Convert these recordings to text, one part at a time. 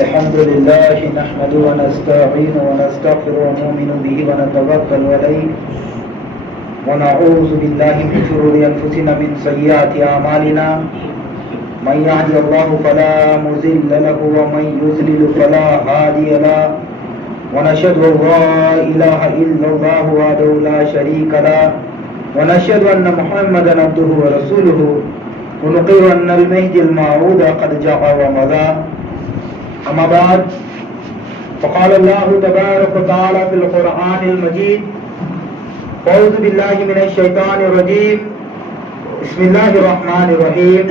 الحمد لله نحمده ونستعين ونستغفر ونؤمن به ونتوكل عليه ونعوذ بالله من شرور أنفسنا من سيئات أعمالنا من يهد الله فلا مضل له ومن يضلل فلا هادي له ونشهد أن لا إله إلا الله وحده لا شريك له ونشهد أن محمدا عبده ورسوله ونقر أن المهدي الموعود قد جاء ومضى أما بعد فقال الله تبارك وتعالى في القرآن المجيد أعوذ بالله من الشيطان الرجيم بسم الله الرحمن الرحيم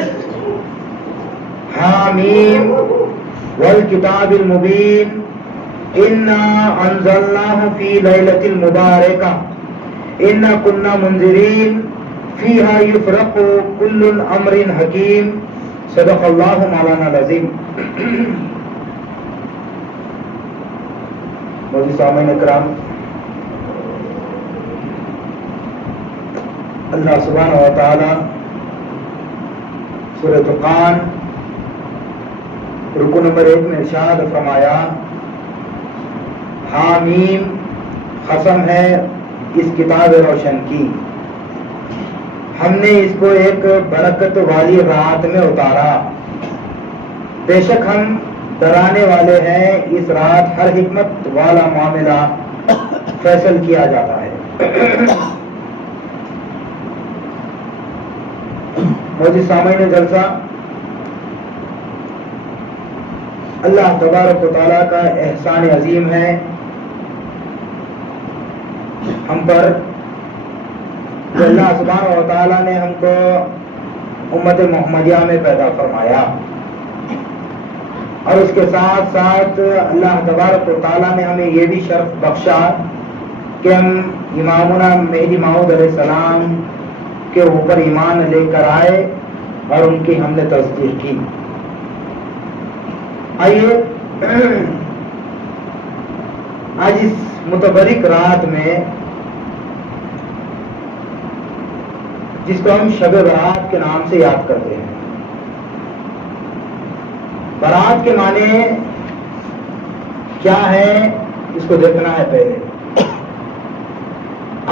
حاميم والكتاب المبين إنا أنزلناه في ليلة المباركة إنا كنا منذرين فيها يفرق كل أمر حكيم صدق الله مولانا العظيم. موجود سامعین اکرام، اللہ سبحانہ و تعالی سورۃ طوفان رکو نمبر 1 میں ارشاد فرمایا، حامیم، قسم ہے اس کتاب روشن کی، ہم نے اس کو ایک برکت والی رات میں اتارا، بے شک ہم ڈرانے والے ہیں، اس رات ہر حکمت والا معاملہ فیصل کیا جاتا ہے. موجود سامعین جلسہ، اللہ تبارک و تعالیٰ کا احسان عظیم ہے ہم پر کہ اللہ سبحانہ و تعالیٰ نے ہم کو امت محمدیہ میں پیدا فرمایا، اور اس کے ساتھ ساتھ اللہ تبارک و تعالیٰ نے ہمیں یہ بھی شرف بخشا کہ ہم امامنا مہدی موعود علیہ السلام کے اوپر ایمان لے کر آئے اور ان کی ہم نے تصدیق کی. آئیے آج اس متبرک رات میں، جس کو ہم شب برات کے نام سے یاد کرتے ہیں، برات کے معنی کیا ہے اس کو دیکھنا ہے. پہلے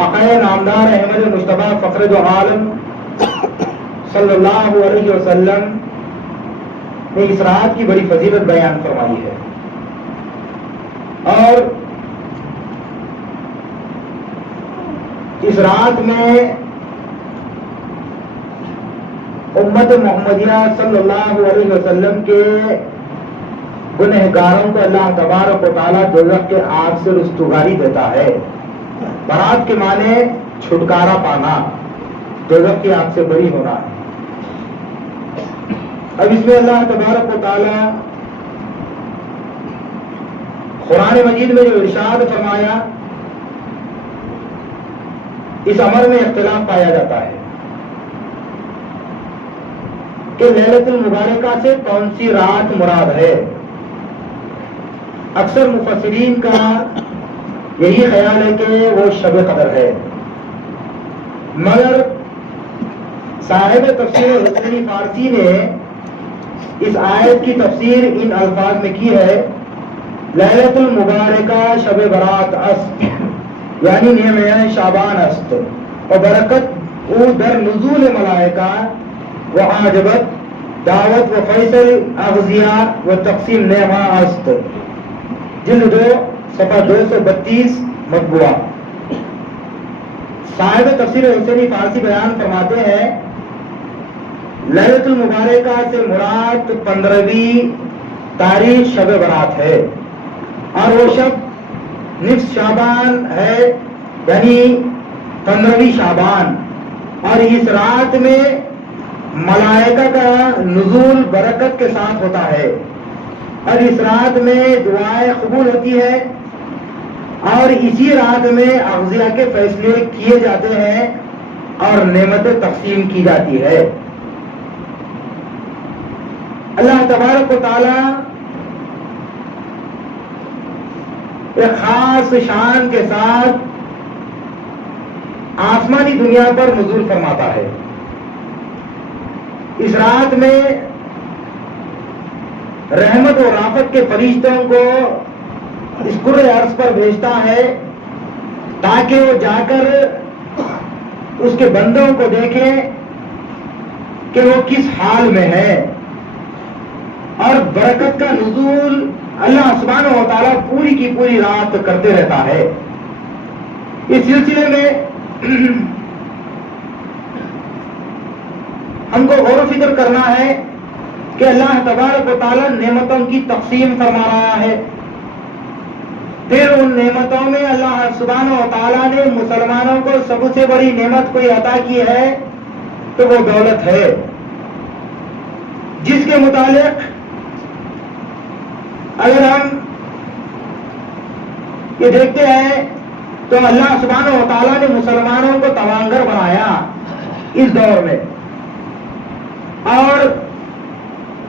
آقا نامدار احمد مصطفیٰ فخر دو عالم صلی اللہ علیہ وسلم نے اس رات کی بڑی فضیلت بیان فرمائی ہے، اور اس رات میں امت محمدیہ صلی اللہ علیہ وسلم کے گنہگاروں کو اللہ تبارک و تعالیٰ دوزخ کے آگ سے رستگاری دیتا ہے. برات کے معنی چھٹکارا پانا، دوزخ کی آگ سے بری ہونا. اب اس میں اللہ تبارک و تعالیٰ قرآن مجید میں جو ارشاد فرمایا، اس امر میں اختلاف پایا جاتا ہے کہ لیلۃ المبارکہ سے کون سی رات مراد ہے. اکثر مفسرین کا یہی خیال ہے کہ وہ شب قدر ہے، مگر صاحب تفسیر حسینی فارسی نے اس آیت کی تفسیر ان الفاظ میں کی ہے، لیلۃ المبارکہ شب برات است، یعنی نیمہ شعبان است، و برکت او در نزول ملائکہ و عاجبت دعوت و فیصل اغذیہ و تقسیم نعمہ است. جلد 2 صفحہ 232 مطبوعہ. صاحب تفسیر حسینی فارسی بیان فرماتے ہیں، لیلۃ المبارکہ سے مراد 15ویں تاریخ شب برات ہے، اور وہ شب نصف شعبان ہے، یعنی 15ویں شعبان. اور اس رات میں ملائکہ کا نزول برکت کے ساتھ ہوتا ہے، اور اس رات میں دعائیں قبول ہوتی ہے، اور اسی رات میں اغذیہ کے فیصلے کیے جاتے ہیں اور نعمتیں تقسیم کی جاتی ہے. اللہ تبارک و تعالی ایک خاص شان کے ساتھ آسمانی دنیا پر نزول فرماتا ہے. اس رات میں رحمت و رافت کے فرشتوں کو اس کرۂ ارض پر بھیجتا ہے تاکہ وہ جا کر اس کے بندوں کو دیکھیں کہ وہ کس حال میں ہے، اور برکت کا نزول اللہ سبحانہ و تعالیٰ پوری کی پوری رات کرتے رہتا ہے۔ اس سلسلے میں ہم کو غور و فکر کرنا ہے کہ اللہ تبارک و تعالیٰ نعمتوں کی تقسیم فرما رہا ہے، پھر ان نعمتوں میں اللہ سبحانہ و تعالیٰ نے مسلمانوں کو سب سے بڑی نعمت کوئی عطا کی ہے تو وہ دولت ہے، جس کے متعلق اگر ہم یہ دیکھتے ہیں تو اللہ سبحانہ و تعالیٰ نے مسلمانوں کو توانگر بنایا اس دور میں، اور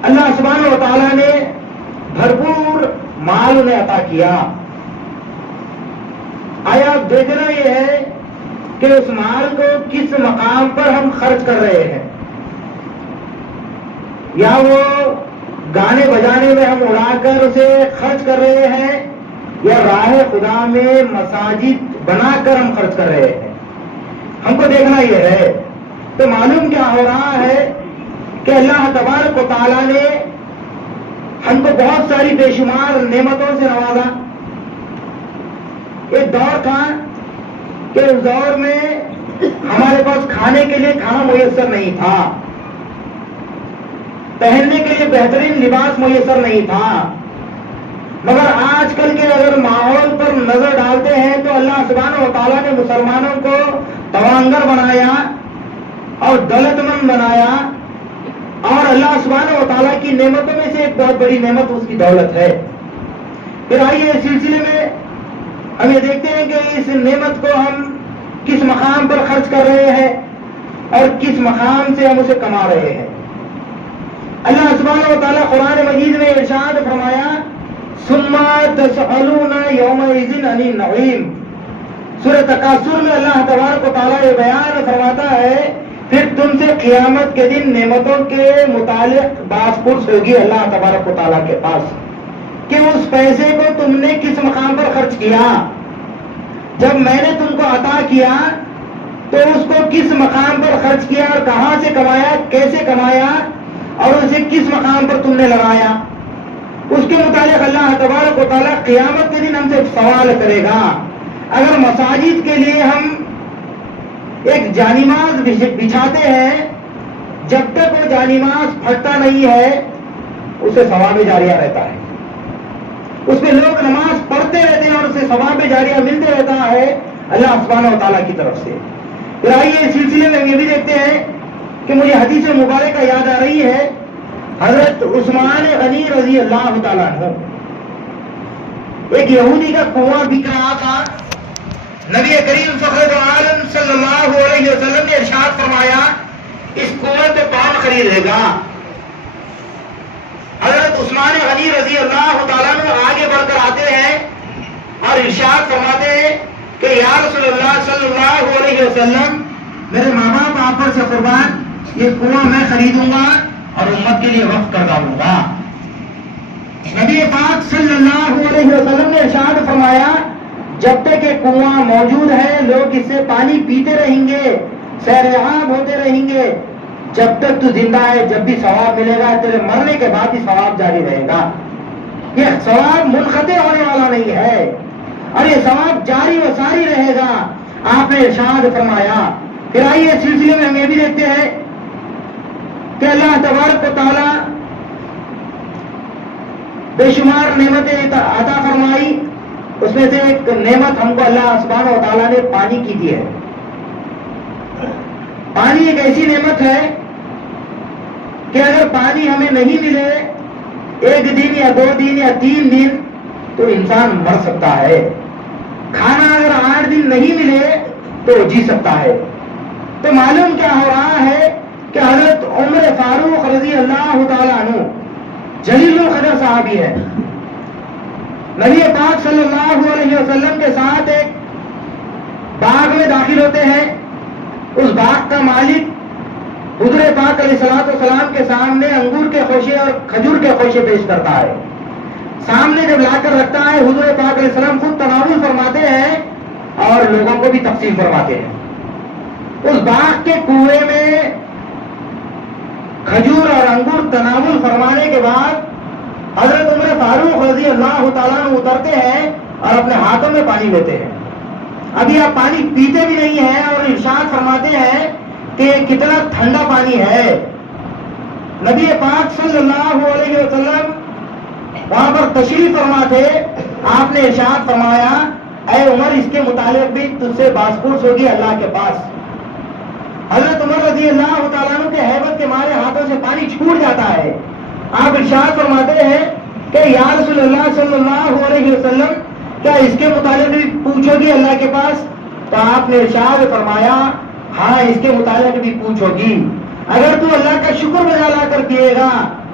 اللہ سبحانہ و تعالیٰ نے بھرپور مال انہیں عطا کیا۔ آیا دیکھنا یہ ہے کہ اس مال کو کس مقام پر ہم خرچ کر رہے ہیں، یا وہ گانے بجانے میں ہم اڑا کر اسے خرچ کر رہے ہیں، یا راہ خدا میں مساجد بنا کر ہم خرچ کر رہے ہیں۔ ہم کو دیکھنا یہ ہے تو معلوم کیا ہو رہا ہے کہ اللہ تبارک و تعالیٰ نے ہم کو بہت ساری بے شمار نعمتوں سے نوازا۔ ایک دور تھا کہ اس دور میں ہمارے پاس کھانے کے لیے کھانا میسر نہیں تھا، پہننے کے لیے بہترین لباس میسر نہیں تھا، مگر آج کل کے اگر ماحول پر نظر ڈالتے ہیں تو اللہ سبحانہ و تعالیٰ نے مسلمانوں کو توانگر بنایا اور دولت مند بنایا، اور اللہ سبحانہ و تعالیٰ کی نعمتوں میں سے ایک بہت بڑی نعمت اس کی دولت ہے۔ پھر آئیے اس سلسلے میں ہم یہ دیکھتے ہیں کہ اس نعمت کو ہم کس مقام پر خرچ کر رہے ہیں اور کس مقام سے ہم اسے کما رہے ہیں۔ اللہ سبحانہ و تعالیٰ قرآن مجید میں ارشاد فرمایا ثم تسألون یومئذ عن النعیم، سورہ تکاثر میں اللہ تبارک و تعالیٰ یہ بیان فرماتا ہے پھر تم سے قیامت کے دن نعمتوں کے متعلق باز پرس ہوگی اللہ تبارک و تعالیٰ کے پاس کہ اس پیسے کو تم نے کس مقام پر خرچ کیا، جب میں نے تم کو عطا کیا تو اس کو کس مقام پر خرچ کیا اور کہاں سے کمایا، کیسے کمایا، اور اسے کس مقام پر تم نے لگایا۔ اس کے متعلق اللہ تبارک و تعالیٰ قیامت کے دن ہم سے سوال کرے گا۔ اگر مساجد کے لیے ہم ایک جانماز بچھاتے ہیں، جب تک وہ جانماز پھٹتا نہیں ہے اسے ثواب جاریہ رہتا ہے، اس میں لوگ نماز پڑھتے رہتے ہیں اور اسے ثواب جاریہ ملتے رہتا ہے اللہ سبحانہ و تعالیٰ کی طرف سے۔ پھر آئیے اس سلسلے میں ہم یہ بھی دیکھتے ہیں کہ مجھے حدیث مبارکہ یاد آ رہی ہے، حضرت عثمان غنی رضی اللہ تعالیٰ عنہ، ایک یہودی کا کنواں بک رہا تھا، نبی کریم فخر عالم صلی اللہ علیہ وسلم نے ارشاد فرمایا اس کنویں کو کون خریدے گا؟ حضرت عثمان غنی رضی اللہ تعالیٰ عنہ آگے بڑھ کر آتے ہیں اور ارشاد فرماتے ہیں کہ یا رسول اللہ صلی اللہ علیہ وسلم، میرے ماں باپ آپ پر سے قربان، یہ کنواں میں خریدوں گا اور امت کے لیے وقف کر ڈالوں گا۔ نبی پاک صلی اللہ علیہ وسلم نے ارشاد فرمایا جب تک یہ کنواں موجود ہے لوگ اس سے پانی پیتے رہیں گے، سیراب ہوتے رہیں گے، جب تک تو زندہ ہے جب بھی ثواب ملے گا تیرے مرنے کے بعد بھی ثواب جاری رہے گا۔ یہ ثواب منقطع ہونے والا نہیں ہے اور یہ ثواب جاری و ساری رہے گا، آپ نے ارشاد فرمایا۔ پھر آئیے سلسلے میں ہم یہ بھی دیکھتے ہیں کہ اللہ تبارک و تعالیٰ بے شمار نعمتیں عطا فرمائی، اس میں سے ایک نعمت ہم کو اللہ سبحانہ و تعالیٰ نے پانی کی دی ہے۔ پانی ایک ایسی نعمت ہے کہ اگر پانی ہمیں نہیں ملے ایک دن یا 2 دن یا 3 دن تو انسان مر سکتا ہے، کھانا اگر 8 دن نہیں ملے تو جی سکتا ہے۔ تو معلوم کیا ہو رہا ہے کہ حضرت عمر فاروق رضی اللہ تعالیٰ عنہ جلیل القدر صحابی ہے، نبی پاک صلی اللہ علیہ وسلم کے ساتھ ایک باغ میں داخل ہوتے ہیں، اس باغ کا مالک حضور پاک علیہ الصلوۃ والسلام کے سامنے انگور کے خوشے اور کھجور کے خوشے پیش کرتا ہے. سامنے جب لا کر رکھتا ہے حضور پاک علیہ السلام خود تناول فرماتے ہیں اور لوگوں کو بھی تقسیم فرماتے ہیں. اس باغ کے کنویں میں کھجور اور انگور تناول فرمانے کے بعد حضرت عمر فاروق رضی اللہ تعالیٰ عنہ اترتے ہیں اور اپنے ہاتھوں میں پانی لیتے ہیں. ابھی آپ پانی پیتے بھی نہیں ہیں اور ارشاد فرماتے ہیں کہ یہ کتنا ٹھنڈا پانی ہے. نبی پاک صلی اللہ علیہ وسلم وہاں پر تشریف فرما تھے. آپ نے ارشاد فرمایا اے عمر اس کے متعلق بھی تجھ سے باز پرس ہوگی اللہ کے پاس. حضرت عمر رضی اللہ تعالیٰ عنہ کے ہیبت کے مارے ہاتھوں سے پانی چھوٹ جاتا ہے. آپ ارشاد فرماتے ہیں کہ یا رسول اللہ صلی اللہ علیہ وسلم کیا اس کے متعلق بھی پوچھو گی اللہ کے پاس؟ تو آپ نے ارشاد فرمایا ہاں اس کے متعلق بھی پوچھو گی. اگر تو اللہ کا شکر بجا لا کر پیے گا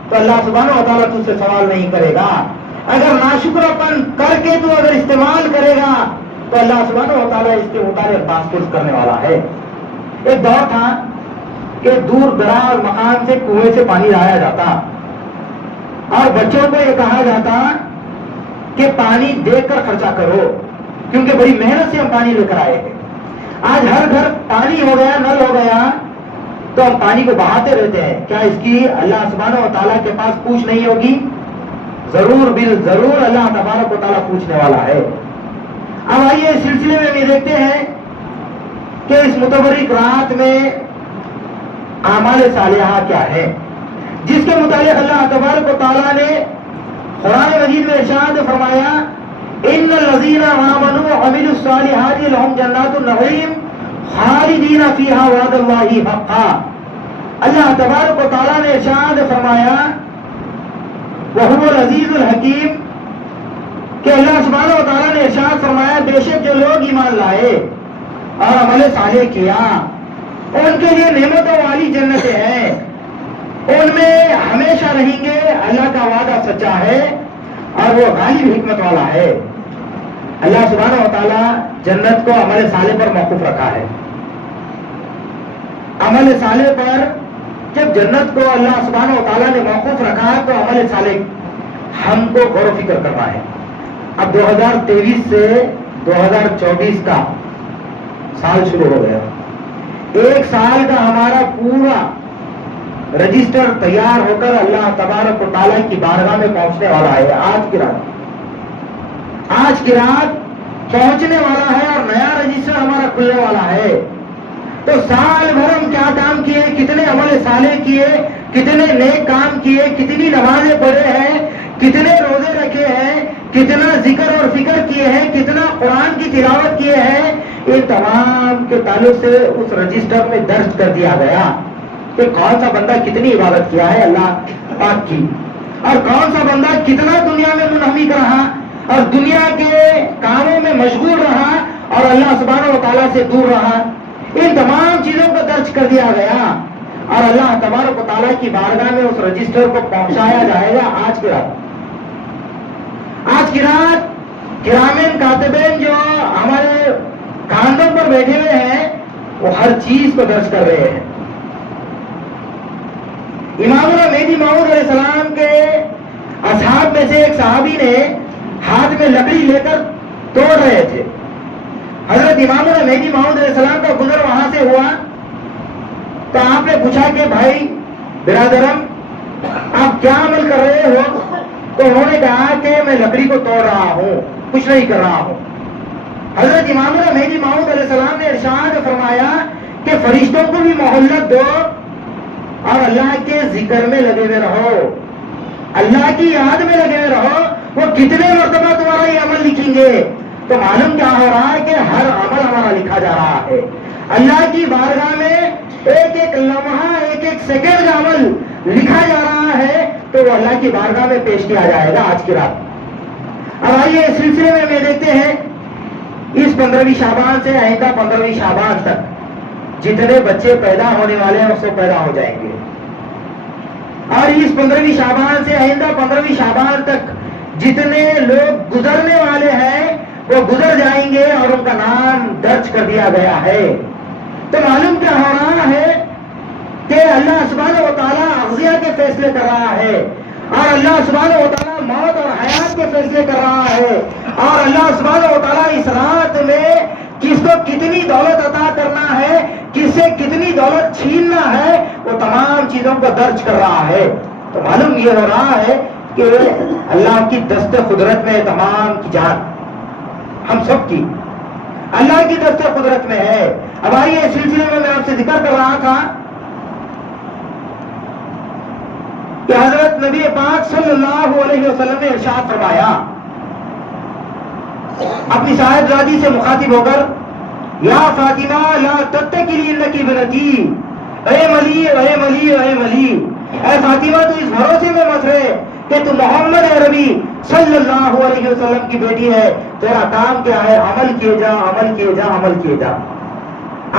تو اللہ سبحانہ و تعالیٰ تجھ سے سوال نہیں کرے گا. اگر ناشکر اپن کر کے تو اگر استعمال کرے گا تو اللہ سبحانہ و تعالیٰ اس کے متعلق باز پرس کرنے والا ہے. ایک دور تھا کہ دور دراز مکان سے کنویں سے پانی لایا جاتا اور بچوں کو یہ کہا جاتا کہ پانی دیکھ کر خرچہ کرو کیونکہ بڑی محنت سے ہم پانی لے کر آئے ہیں. آج ہر گھر پانی ہو گیا، نل ہو گیا تو ہم پانی کو بہاتے رہتے ہیں. کیا اس کی اللہ سبحانہ و تعالیٰ کے پاس پوچھ نہیں ہوگی؟ ضرور ضرور اللہ تبارک و تعالیٰ پوچھنے والا ہے. اب آئیے اس سلسلے میں بھی دیکھتے ہیں کہ اس متبرک رات میں اعمال صالحہ کیا ہے جس کے متعلق اللہ تبارک و تعالیٰ نے قرآن مجید میں ارشاد فرمایا ان الذین آمنوا وعملوا الصالحات لهم جنات النعیم خالدین فیہا وعد اللہ حقا. اللہ تبارک و تعالیٰ نے ارشاد فرمایا وہو العزیز الحکیم کہ اللہ سبحانہ و تعالیٰ نے ارشاد فرمایا بے شک جو لوگ ایمان لائے اور عمل صالح کیا ان کے لیے نعمتوں والی جنتیں ہیں، ان میں ہمیشہ رہیں گے. اللہ کا وعدہ سچا ہے اور وہ غالب حکمت والا ہے. اللہ سبحانہ و تعالیٰ جنت کو عمل صالح پر موقوف رکھا ہے. عمل صالح پر جب جنت کو اللہ سبحانہ و تعالیٰ نے موقوف رکھا ہے تو عمل صالح ہم کو غور و فکر کرنا ہے. اب 2023 سے 2024 کا سال شروع ہو گیا. ایک سال کا ہمارا پورا رجسٹر تیار ہو کر اللہ تبارک و تعالیٰ کی بارگاہ میں پہنچنے والا ہے. آج کی رات پہنچنے والا ہے اور نیا رجسٹر ہمارا کھلنے والا ہے. تو سال بھر ہم کیا کام کیے، کتنے عمل صالح کیے، کتنے نیک کام کیے، کتنی نمازیں پڑھے ہیں، کتنے روزے رکھے ہیں، کتنا ذکر اور فکر کیے ہیں، کتنا قرآن کی تلاوت کیے ہیں، ان تمام کے تعلق سے اس رجسٹر میں درج کر دیا گیا کہ کون سا بندہ کتنی عبادت کیا ہے اللہ پاک کی اور کون سا بندہ کتنا دنیا میں منہمک رہا اور دنیا کے کاموں میں مشغول رہا اور اللہ سبحانہ و تعالیٰ سے دور رہا. ان تمام چیزوں کو درج کر دیا گیا اور اللہ تبارک و تعالیٰ کی بارگاہ میں اس رجسٹر کو پہنچایا جائے گا آج کی رات. آج کی رات کرامین کاتبین جو ہمارے کاندھوں پر بیٹھے ہوئے ہیں وہ ہر چیز کو درج کر رہے ہیں. امامنا مہدی موعود علیہ السلام کے اصحاب میں سے ایک صحابی نے ہاتھ میں لکڑی لے کر توڑ رہے تھے. حضرت امامنا مہدی موعود علیہ السلام کا گزر وہاں سے ہوا تو آپ نے پوچھا کہ بھائی برادرم آپ کیا عمل کر رہے ہو؟ تو انہوں نے کہا کہ میں لکڑی کو توڑ رہا ہوں، کچھ نہیں کر رہا ہوں. حضرت امامنا مہدی موعود علیہ السلام نے ارشاد فرمایا کہ فرشتوں کو بھی مہلت دو اور اللہ کے ذکر میں لگے ہوئے رہو، اللہ کی یاد میں لگے ہوئے رہو. وہ کتنے مرتبہ تمہارا یہ عمل لکھیں گے؟ تو معلوم کیا ہو رہا ہے کہ ہر عمل ہمارا لکھا جا رہا ہے. اللہ کی بارگاہ میں ایک ایک لمحہ، ایک ایک سیکنڈ کا عمل لکھا جا رہا ہے تو وہ اللہ کی بارگاہ میں پیش کیا جائے گا آج کی رات. اب آئیے اس سلسلے میں دیکھتے ہیں اس 15ویں شعبان سے آئندہ 15ویں شعبان تک جتنے بچے پیدا ہونے والے ہیں وہ پیدا ہو جائیں گے اور اس 15ویں شعبان سے آئندہ 15ویں شعبان تک جتنے لوگ گزرنے والے ہیں وہ گزر جائیں گے اور ان کا نام درج کر دیا گیا ہے. تو معلوم کیا ہو رہا ہے کہ اللہ سبحانہ و تعالیٰ اغذیہ کے فیصلے کر رہا ہے، اور اللہ سبحانہ و تعالیٰ موت اور حیات کے فیصلے کر رہا ہے، اور اللہ سبحانہ و تعالیٰ اس رات میں کس کو کتنی دولت عطا کرنا ہے، کس سے کتنی دولت چھیننا ہے، وہ تمام چیزوں کو درج کر رہا ہے۔ تو معلوم یہ ہو رہا ہے کہ اللہ کی دست قدرت میں تمام کی جان، ہم سب کی اللہ کی دست قدرت میں ہے۔ اب آئیے اس سلسلے میں آپ سے ذکر کر رہا تھا کہ حضرت نبی پاک صلی اللہ علیہ وسلم نے ارشاد فرمایا اپنی صاحبزادی سے مخاطب ہو کر، یا فاطمہ لا تتکلی انکی بنتی، اے ملی اے ملی اے ملی، اے فاطمہ تو اس بھروسے میں مت رہے کہ تو محمد عربی صلی اللہ علیہ وسلم کی بیٹی ہے، تیرا کام کیا ہے، عمل کیے جا عمل کیے جا عمل کیے جا۔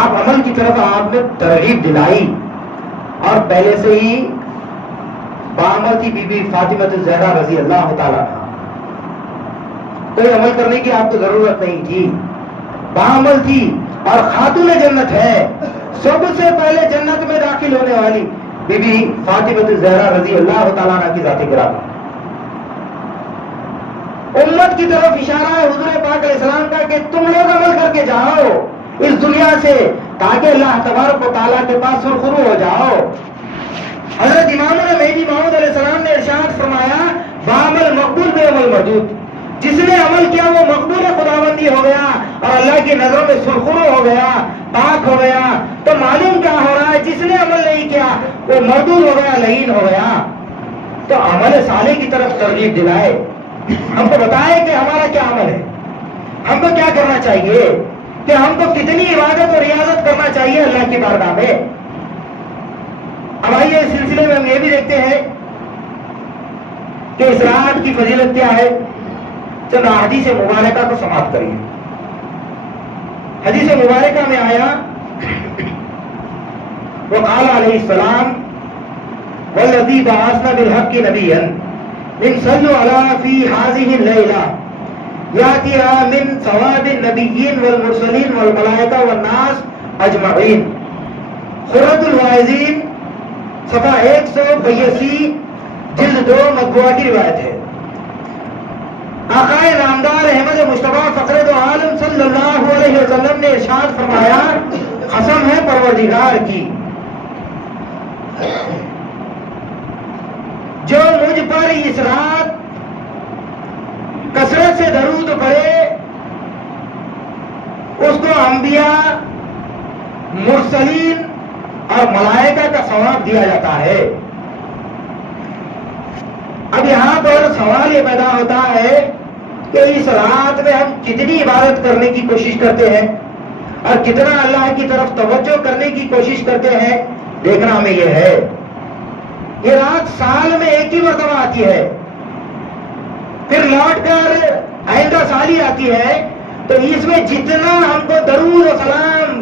آپ عمل کی طرف آپ نے ترغیب دلائی، اور پہلے سے ہی بعمر تھی بی بی فاطمہ الزہرا رضی اللہ تعالیٰ عنہا، کوئی عمل کرنے کی آپ کو ضرورت نہیں تھی، بعمل تھی اور خاتون جنت ہے، سب سے پہلے جنت میں داخل ہونے والی بی بی فاطمہ الزہرا رضی اللہ تعالیٰ عنہ کی ذات گرامی۔ امت کی طرف اشارہ ہے حضور پاک علیہ السلام کا کہ تم لوگ عمل کر کے جاؤ اس دنیا سے، تاکہ اللہ تبارک و تعالیٰ کے پاس سرخرو ہو جاؤ۔ حضرت امام مہدی موعود علیہ السلام نے ارشاد فرمایا، بعمل مقبول بے عمل مردود، جس نے عمل کیا وہ مقبول خداوندی ہو گیا اور اللہ کی نظروں میں سرخرو ہو گیا، پاک ہو گیا۔ تو معلوم کیا ہو رہا ہے، جس نے عمل نہیں کیا وہ مردود ہو گیا، لعین ہو گیا۔ تو عمل صالح کی طرف ترغیب دلائے، ہم کو بتائے کہ ہمارا کیا عمل ہے، ہم کو کیا کرنا چاہیے، کہ ہم کو کتنی عبادت اور ریاضت کرنا چاہیے اللہ کی بارگاہ میں۔ اب آئیے اس سلسلے میں ہم یہ بھی دیکھتے ہیں کہ اس رات کی فضیلت کیا ہے، چند حدیث مبارکہ کو سماعت کریے۔ حدیث مبارکہ میں آیا، وقال علیہ السلام والذی بعثنا بالحق نبیا ان صلوا علی فی هذه الليلہ یاتیہ من ثواب النبیین والمرسلین والملائکہ والناس اجمعین۔ خرۃ الواعظین صفحہ 182 جلد 2 مطبوعہ کی روایت ہے۔ آقائے نامدار احمد مصطفیٰ فخر دو عالم صلی اللہ علیہ وسلم نے ارشاد فرمایا، قسم ہے پروردگار کی، جو مجھ پر اس رات کثرت سے درود پڑھے اس کو انبیاء، مرسلین اور ملائکہ کا ثواب دیا جاتا ہے۔ اب یہاں پر سوال یہ پیدا ہوتا ہے کہ اس رات میں ہم کتنی عبادت کرنے کی کوشش کرتے ہیں اور کتنا اللہ کی طرف توجہ کرنے کی کوشش کرتے ہیں، دیکھنا ہمیں یہ ہے۔ یہ رات سال میں ایک ہی مرتبہ آتی ہے، پھر لوٹ کر آئندہ سال ہی آتی ہے، تو اس میں جتنا ہم کو درود و سلام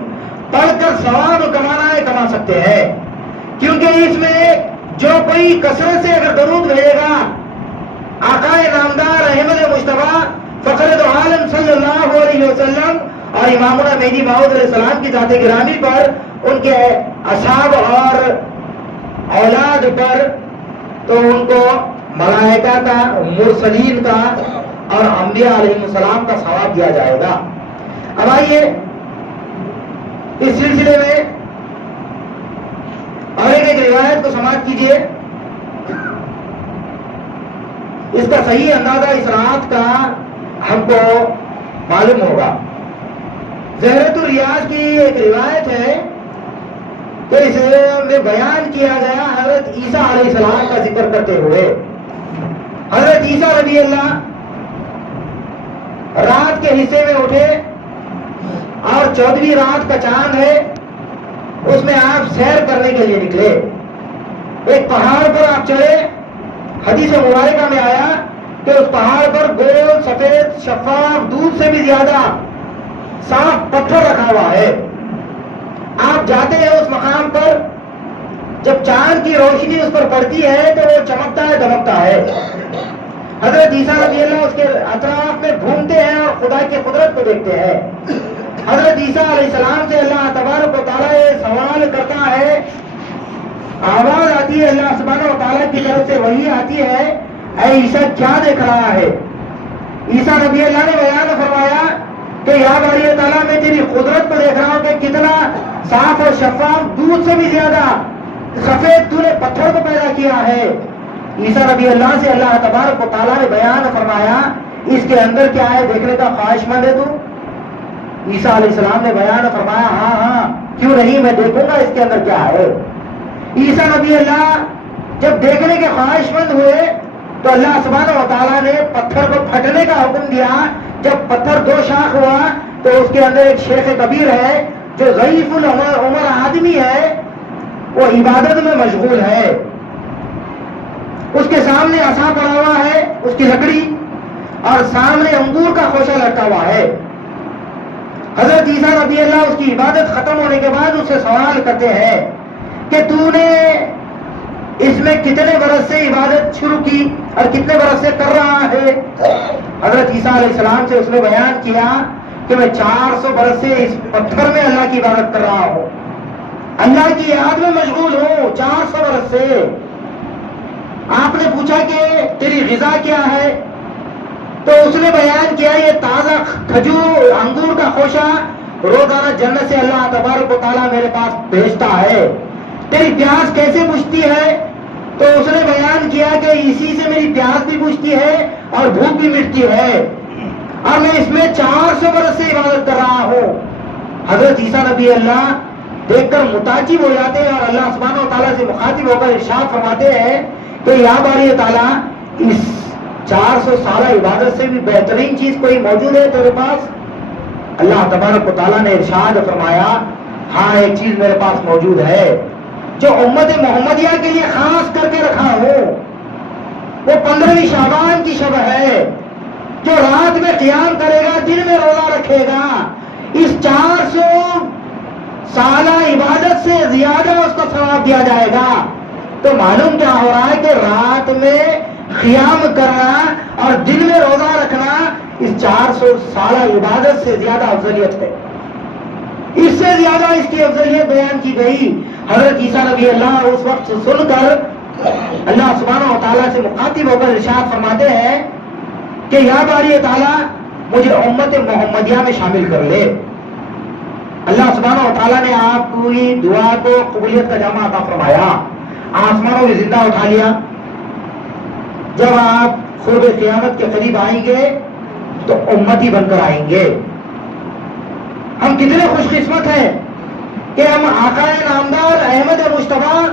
پڑھ کر ثواب کمانا ہے کما سکتے ہیں، کیونکہ اس میں جو کوئی کثرت سے اگر درود بھیجے گا آقائے نامدار احمد مصطفیٰ فخر دو عالم صلی اللہ علیہ وسلم اور امامنا مہدی موعود علیہ السلام کی ذات گرامی پر، ان کے اصحاب اور اولاد پر، تو ان کو ملائکہ کا، مرسلین کا اور انبیاء علیہ السلام کا ثواب دیا جائے گا۔ اب آئیے اس سلسلے میں اور ایک روایت کو سماعت کیجیے، اس کا صحیح اندازہ اس رات کا ہم کو معلوم ہوگا۔ زہرۃ الریاض کی ایک روایت ہے کہ اس میں بیان کیا گیا حضرت عیسیٰ علیہ السلام کا ذکر کرتے ہوئے، حضرت عیسیٰ رضی اللہ رات کے حصے میں اٹھے اور 14ویں رات کا چاند ہے، اس میں آپ سیر کرنے کے لیے نکلے، ایک پہاڑ پر آپ چڑھے۔ حدیث مبارکہ میں آیا کہ اس پہاڑ پر گول، سفید، شفاف، دودھ سے بھی زیادہ صاف پتھر رکھا ہوا ہے۔ آپ جاتے ہیں اس مقام پر، جب چاند کی روشنی اس پر پڑتی ہے تو وہ چمکتا ہے، دمکتا ہے۔ حضرت عیسیٰ رضی اللہ اس کے اطراف میں گھومتے ہیں اور خدا کی قدرت کو دیکھتے ہیں۔ حضرت عیسیٰ علیہ السلام سے اللہ تبارک و تعالیٰ یہ سوال کرتا ہے آواز آتی ہے اللہ سبحانہ و تعالیٰ کی طرف سے، وہی آتی ہے اے عیسیٰ کیا دیکھ رہا ہے؟ عیسیٰ نبی اللہ نے بیان فرمایا کہ یا باری تعالیٰ میں تیری قدرت کو دیکھ رہا ہوں کہ کتنا صاف اور شفاف، دودھ سے بھی زیادہ سفید تو نے پتھر کو پیدا کیا ہے۔ عیسیٰ نبی اللہ سے اللہ تبارک و تعالیٰ نے بیان فرمایا اس کے اندر کیا ہے، دیکھنے کا خواہش مند ہے تو؟ عیسیٰ علیہ السلام نے بیان فرمایا ہاں ہاں کیوں نہیں، میں دیکھوں گا اس کے اندر کیا ہے۔ عیسیٰ نبی اللہ جب دیکھنے کے خواہش مند ہوئے تو اللہ سبحانہ و تعالیٰ نے پتھر کو پھٹنے کا حکم دیا۔ جب پتھر دو شاخ ہوا تو اس کے اندر ایک شیخ کبیر ہے جو ضعیف العمر آدمی ہے، وہ عبادت میں مشغول ہے، اس کے سامنے عصا پڑا ہوا ہے، اس کی لکڑی، اور سامنے انگور کا خوشہ لٹکا ہوا ہے۔ حضرت عیسیٰ نبی اللہ اس کی عبادت ختم ہونے کے بعد اس سے سوال کرتے ہیں کہ تو نے اس میں کتنے برس سے عبادت شروع کی اور کتنے برس سے کر رہا ہے؟ حضرت عیسیٰ علیہ السلام سے اس نے بیان کیا کہ میں 400 برس سے اس پتھر میں اللہ کی عبادت کر رہا ہوں، اللہ کی یاد میں مشغول ہوں 400 برس سے۔ آپ نے پوچھا کہ تیری غذا کیا ہے؟ تو اس نے بیان کیا یہ تازہ کھجور انگور کا خوشہ روزانہ جنت سے اللہ تبارک و تعالیٰ میرے پاس بھیجتا ہے۔ تیری پیاس کیسے بجھتی ہے؟ تو اس نے بیان کیا کہ اسی سے میری پیاس بھی بجھتی ہے اور بھوک بھی مٹتی ہے، اور میں اس میں 400 برس سے عبادت کر رہا ہوں۔ حضرت عیسیٰ نبی اللہ دیکھ کر متعجب ہو جاتے ہیں اور اللہ سبحانہ و تعالیٰ سے مخاطب ہو کر ارشاد فرماتے ہیں کہ یا باری تعالیٰ اس 400 سالہ عبادت سے بھی بہترین چیز کوئی موجود ہے تیرے پاس؟ اللہ تبارک و تعالیٰ نے ارشاد فرمایا ہاں ایک چیز میرے پاس موجود ہے جو امت محمدیہ کے لیے خاص کر کے رکھا ہوں، وہ 15ویں شعبان کی شب ہے، جو رات میں قیام کرے گا دن میں روزہ رکھے گا، اس 400 سالہ عبادت سے زیادہ اس کو ثواب دیا جائے گا۔ تو معلوم کیا ہو رہا ہے کہ رات میں قیام کرنا اور دن میں روزہ رکھنا اس 400 سالہ عبادت سے زیادہ افضلیت ہے، اس سے زیادہ اس کی افضلیت بیان کی گئی۔ حضرت عیسیٰ نبی اللہ اس وقت سن کر اللہ سبحانہ و تعالیٰ سے مخاطب ہو کر ارشاد فرماتے ہیں کہ یا باری تعالیٰ مجھے امت محمدیہ میں شامل کر لے۔ اللہ سبحانہ و تعالیٰ نے آپ کی دعا کو قبولیت کا جامع عطا فرمایا، آسمانوں میں زندہ اٹھا لیا۔ جب آپ قرب قیامت کے قریب آئیں گے تو امتی بن کر آئیں گے۔ ہم کتنے خوش قسمت ہیں کہ ہم آقا نامدار احمد مصطفیٰ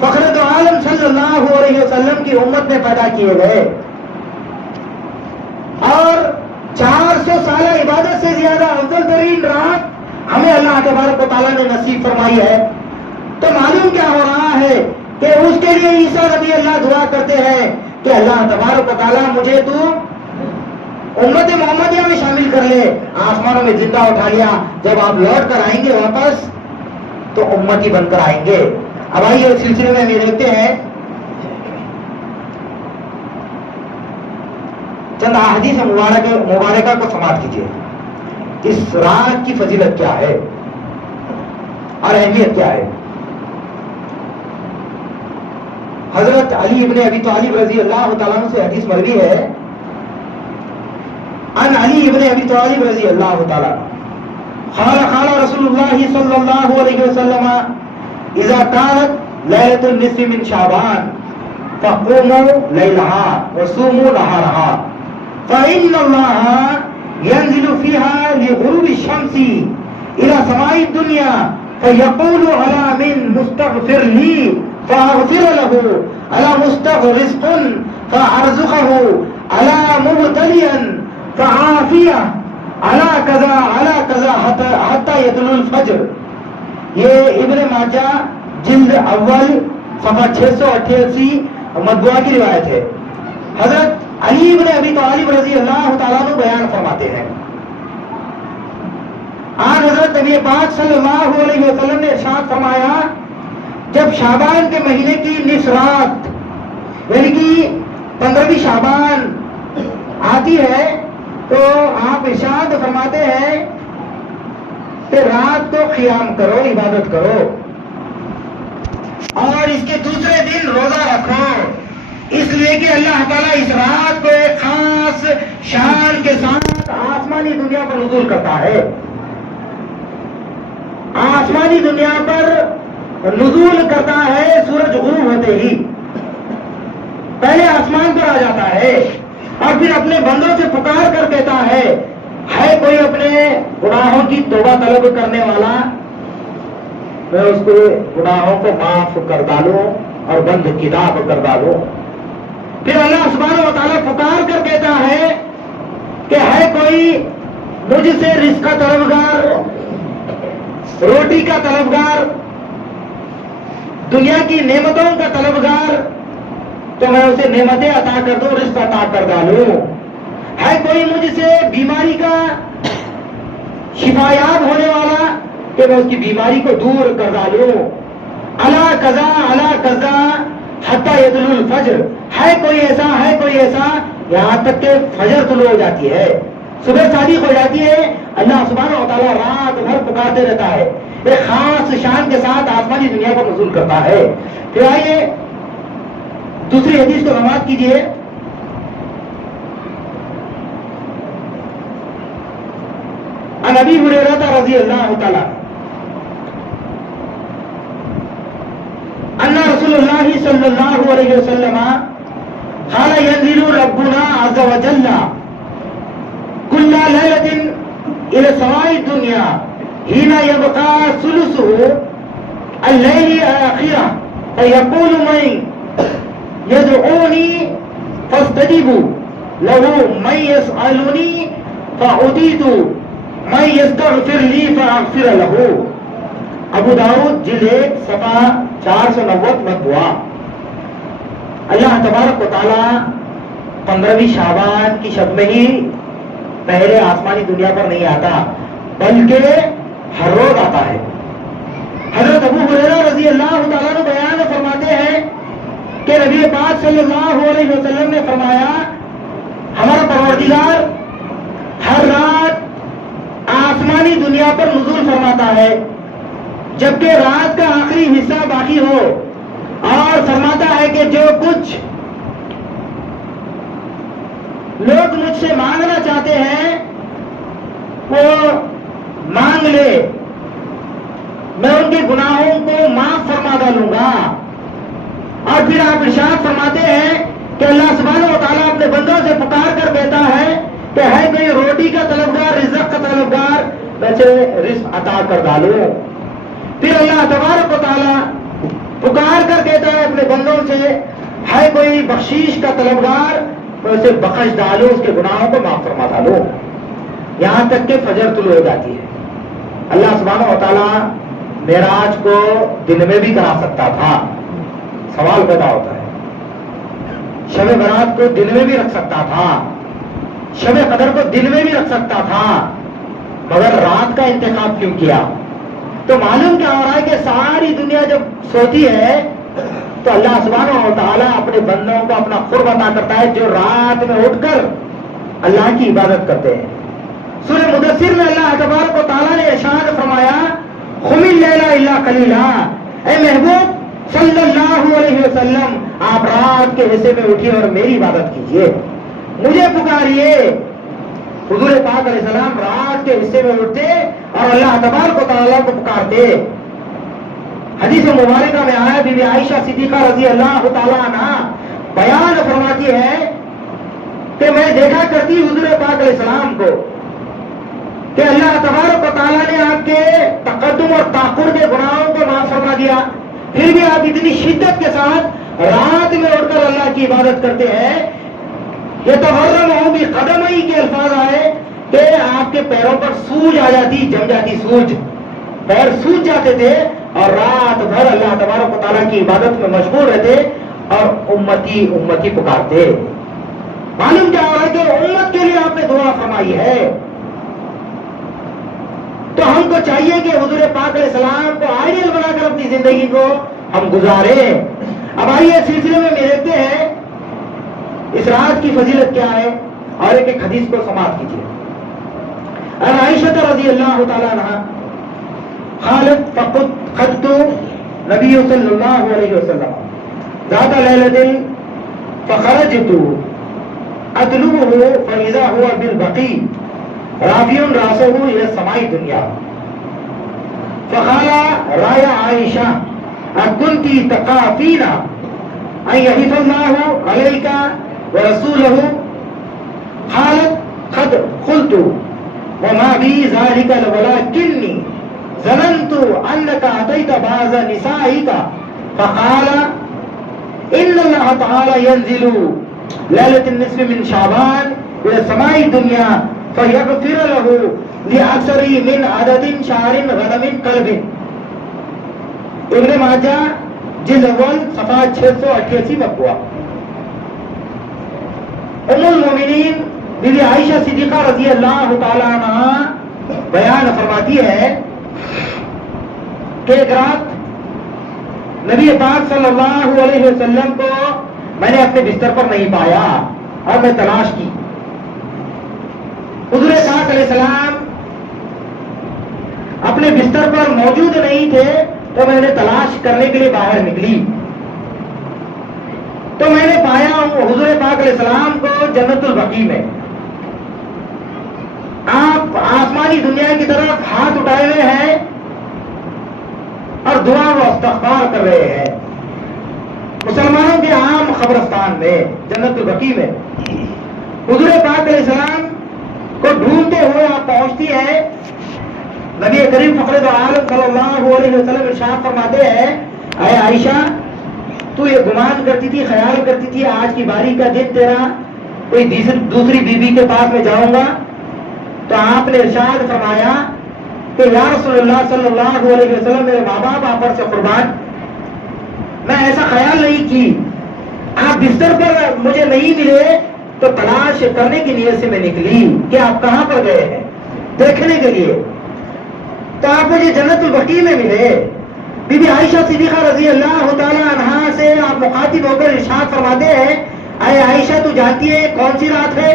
فخر دو عالم صلی اللہ علیہ وسلم کی امت میں پیدا کیے گئے، اور 400 سالہ عبادت سے زیادہ افضل ترین رات ہمیں اللہ تبارک و تعالیٰ نے نصیب فرمائی ہے۔ تو معلوم کیا ہو رہا ہے کہ اس کے لیے عیسیٰ نبی اللہ دعا کرتے ہیں کہ اللہ تبارک و تعالیٰ مجھے تو امت محمدیہ میں شامل کر لے، آسمانوں میں زندہ اٹھا لیا، جب آپ لوٹ کر آئیں گے واپس تو امتی بن کر آئیں گے۔ اب آئیے اس سلسلے میں ہم دیکھتے ہیں چند احادیث مبارکہ کو سماعت کیجیے۔ اس رات کی فضیلت کیا ہے اور اہمیت کیا ہے؟ حضرت علی ابن ابی طالب رضی اللہ تعالیٰ عنہ سے حدیث مروی ہے، عن علی ابن ابی طالب رضی اللہ تعالیٰ قال قال رسول اللہ صلی اللہ علیہ وسلم اذا كانت ليلة النصف من شعبان فقوموا ليلها وصوموا نهارها فإن الله ينزل فيها لغروب الشمس إلى سماء الدنيا فيقول على من مستغفر لي فأغفر له، على مستغرق فأرزقه، على مبتليا فعافية، على كذا حتى يطلع الفجر۔ یہ ابن ماجہ جلد اول صفحہ 688 مطبوعہ کی روایت ہے۔ حضرت علی ابن ابی طالب رضی اللہ تعالیٰ عنہ بیان فرماتے ہیں، آج حضرت نبی پاک صلی اللہ علیہ وسلم نے ارشاد فرمایا جب شعبان کے مہینے کی نصف رات یعنی کہ 15ویں شعبان آتی ہے تو آپ ارشاد فرماتے ہیں کہ رات کو قیام کرو، عبادت کرو، اور اس کے دوسرے دن روزہ رکھو، اس لیے کہ اللہ تعالیٰ اس رات کو ایک خاص شان کے ساتھ آسمانی دنیا پر نزول کرتا ہے۔ آسمانی دنیا پر نزول کرتا ہے سورج غروب ہوتے ہی، پہلے آسمان پر آ جاتا ہے اور پھر اپنے بندوں سے پکار کر کہتا ہے کوئی اپنے گناہوں کی توبہ طلب کرنے والا، میں اس کے گناہوں کو معاف کر ڈالوں اور بند کتاب کر ڈالوں۔ پھر اللہ سبحانہ و تعالیٰ پکار کر کہتا ہے کہ ہے کوئی مجھ سے رزق کا طلبگار، روٹی کا طلبگار، دنیا کی نعمتوں کا طلبگار، تو میں اسے نعمتیں عطا کر دوں، رزق عطا کر ڈالوں۔ ہے کوئی مجھ سے بیماری کا شفایاب ہونے والا کہ میں اس کی بیماری کو دور کر ڈالوں۔ الا قضا حتی یطلع الفجر، ہے کوئی ایسا یہاں تک کہ فجر طلوع ہو جاتی ہے، صبح صادق ہو جاتی ہے، اللہ سبحانہ و تعالیٰ رات بھر پکارتے رہتا ہے، ایک خاص شان کے ساتھ آسمانی دنیا پر نزول کرتا ہے۔ پھر آئیے دوسری حدیث کو سماعت کیجیے۔ عن ابی ہریرہ رضی اللہ تعالی ان رسول اللہ صلی اللہ علیہ وسلم قال ينزل ربنا عز وجل كل ليلة الى سماء الدنيا حين يبقى ثلثه الليل الاخرة فيقول من يدعوني فاستجيبوا له، من يسألني فأعطيت، من يستغفر لي فأغفر له۔ ابو داؤد جلد 1 صفحہ 490 مطبوعہ۔ اللہ تبارک و تعالیٰ 15ویں شعبان کی شب میں ہی پہلے آسمانی دنیا پر نہیں آتا، بلکہ ہر روز آتا ہے۔ حضرت ابو ہریرہ رضی اللہ تعالیٰ نے بیان فرماتے ہیں کہ نبی پاک صلی اللہ علیہ وسلم نے فرمایا ہمارا پروردگار ہر رات آسمانی دنیا پر نزول فرماتا ہے، جبکہ رات کا آخری حصہ باقی ہو، اور فرماتا ہے کہ جو کچھ لوگ مجھ سے مانگنا چاہتے ہیں وہ مانگ لے، میں ان کے گناہوں کو معاف فرما ڈالوں گا۔ اور پھر آپ ارشاد فرماتے ہیں کہ اللہ سبحانہ و تعالیٰ اپنے بندوں سے پکار کر کہتا ہے کہ ہے کوئی روٹی کا طلبگار، رزق کا طلبگار، ویسے رزق عطا کر ڈالوں۔ پھر اللہ تبارک و تعالیٰ پکار کر کہتا ہے اپنے بندوں سے ہے کوئی بخشش کا طلبگار، میں اسے بخش ڈالوں، اس کے گناہوں کو معاف فرما ڈالوں، یہاں تک کہ فجر طلوع ہو جاتی ہے۔ اللہ سبحانہ و تعالیٰ معراج کو دن میں بھی کرا سکتا تھا، سوال پیدا ہوتا ہے، شب برات کو دن میں بھی رکھ سکتا تھا، شب قدر کو دن میں بھی رکھ سکتا تھا، مگر رات کا انتخاب کیوں کیا؟ تو معلوم کیا ہو رہا ہے کہ ساری دنیا جب سوتی ہے تو اللہ سبحانہ و تعالیٰ اپنے بندوں کو اپنا قرب عطا کرتا ہے جو رات میں اٹھ کر اللہ کی عبادت کرتے ہیں۔ سورہ مدثر میں اللہ تبارک و تعالیٰ نے ارشاد فرمایا قم اللیل الا قلیلا، اے محبوب صلی اللہ علیہ وسلم آپ رات کے حصے میں اٹھیے اور میری عبادت کیجیے، مجھے پکاریے۔ حضور پاک علیہ السلام رات کے حصے میں اٹھتے اور اللہ تبارک و تعالیٰ کو پکارتے۔ حدیث مبارکہ میں آیا بی بی عائشہ صدیقہ رضی اللہ تعالیٰ عنہ بیان فرماتی ہے کہ میں دیکھا کرتی حضور پاک علیہ السلام کو کہ اللہ تبارک و تعالیٰ نے آپ کے تقدم اور تاخر کے گناہوں کو معاف فرما دیا، پھر بھی آپ اتنی شدت کے ساتھ رات میں اٹھ کر اللہ کی عبادت کرتے ہیں۔ یہ تورم بھی قدم ہی کے الفاظ آئے کہ آپ کے پیروں پر سوج آ جاتی، جم جاتی سوج، پیر سوج جاتے تھے اور رات بھر اللہ تبارک و تعالیٰ کی عبادت میں مشغول رہتے اور امتی امتی پکارتے۔ معلوم کیا ہو رہا ہے کہ امت کے لیے آپ نے دعا فرمائی ہے، تو ہم کو چاہیے کہ حضور پاک علیہ السلام کو آئیڈیل بنا کر اپنی زندگی کو ہم گزاریں۔ اب آئیے سلسلے میں دیکھتے ہیں اس رات کی فضیلت کیا ہے اور ایک حدیث کو سماعت کیجیے۔ عن عائشہ رضی اللہ تعالی عنہا قالت فقدت نبی صلی اللہ علیہ وسلم ذات لیلۃ فخرجت اطلبه فاذا هو بالبقيع رافع راسه الى السماء الدنيا فقال رايا عائشة أكنت تخافين أن يحف الله عليك ورسوله قالت قد قلت وما بي ذلك ولكني ظننت أنك أتيت بعض نسائك فقال إن الله تعالى ينزل ليلة النصف من شعبان إلى السماء الدنيا فيغفر له لأكثر من عدد شعر غنم قلب. ابن ماجہ جلد اول صفحہ 688 میں ہوا. ام المومنین بی بی عائشہ صدیقہ رضی اللہ تعالیٰ عنہ بیان فرماتی ہے کہ ایک رات نبی پاک صلی اللہ علیہ وسلم کو میں نے اپنے بستر پر نہیں پایا اور میں تلاش کی. حضور پاک علیہ السلام اپنے بستر پر موجود نہیں تھے تو میں نے تلاش کرنے کے لیے باہر نکلی تو میں نے پایا حضور پاک علیہ السلام کو جنت البقیع میں. آپ آسمانی دنیا کی طرف ہاتھ اٹھائے ہوئے ہیں اور دعا و استغفار کر رہے ہیں مسلمانوں کے عام قبرستان میں جنت البقیع میں. حضور پاک علیہ السلام کو ڈھونڈتے ہوئے آپ پہنچتی ہیں. نبی کریم فخر دو عالم صلی اللہ علیہ وسلم ارشاد فرماتے ہیں اے عائشہ تو یہ گمان کرتی تھی خیال کرتی تھی آج کی باری کا دن تیرا کوئی دوسری بیوی کے پاس میں جاؤں گا تو آپ نے ارشاد فرمایا کہ یا رسول اللہ صلی اللہ علیہ وسلم میرے ماں باپ آپ پر سے قربان میں ایسا خیال نہیں کی. آپ بستر پر مجھے نہیں ملے تو تلاش کرنے کی نیت سے میں نکلی کہ آپ کہاں پر گئے ہیں دیکھنے کے لیے تو آپ مجھے جنت البقیع میں ملے. بی بی عائشہ صدیقہ رضی اللہ تعالی عنہا سے آپ مخاطب ہو کر ارشاد فرماتے ہیں اے عائشہ تو جانتی ہے کون سی رات ہے؟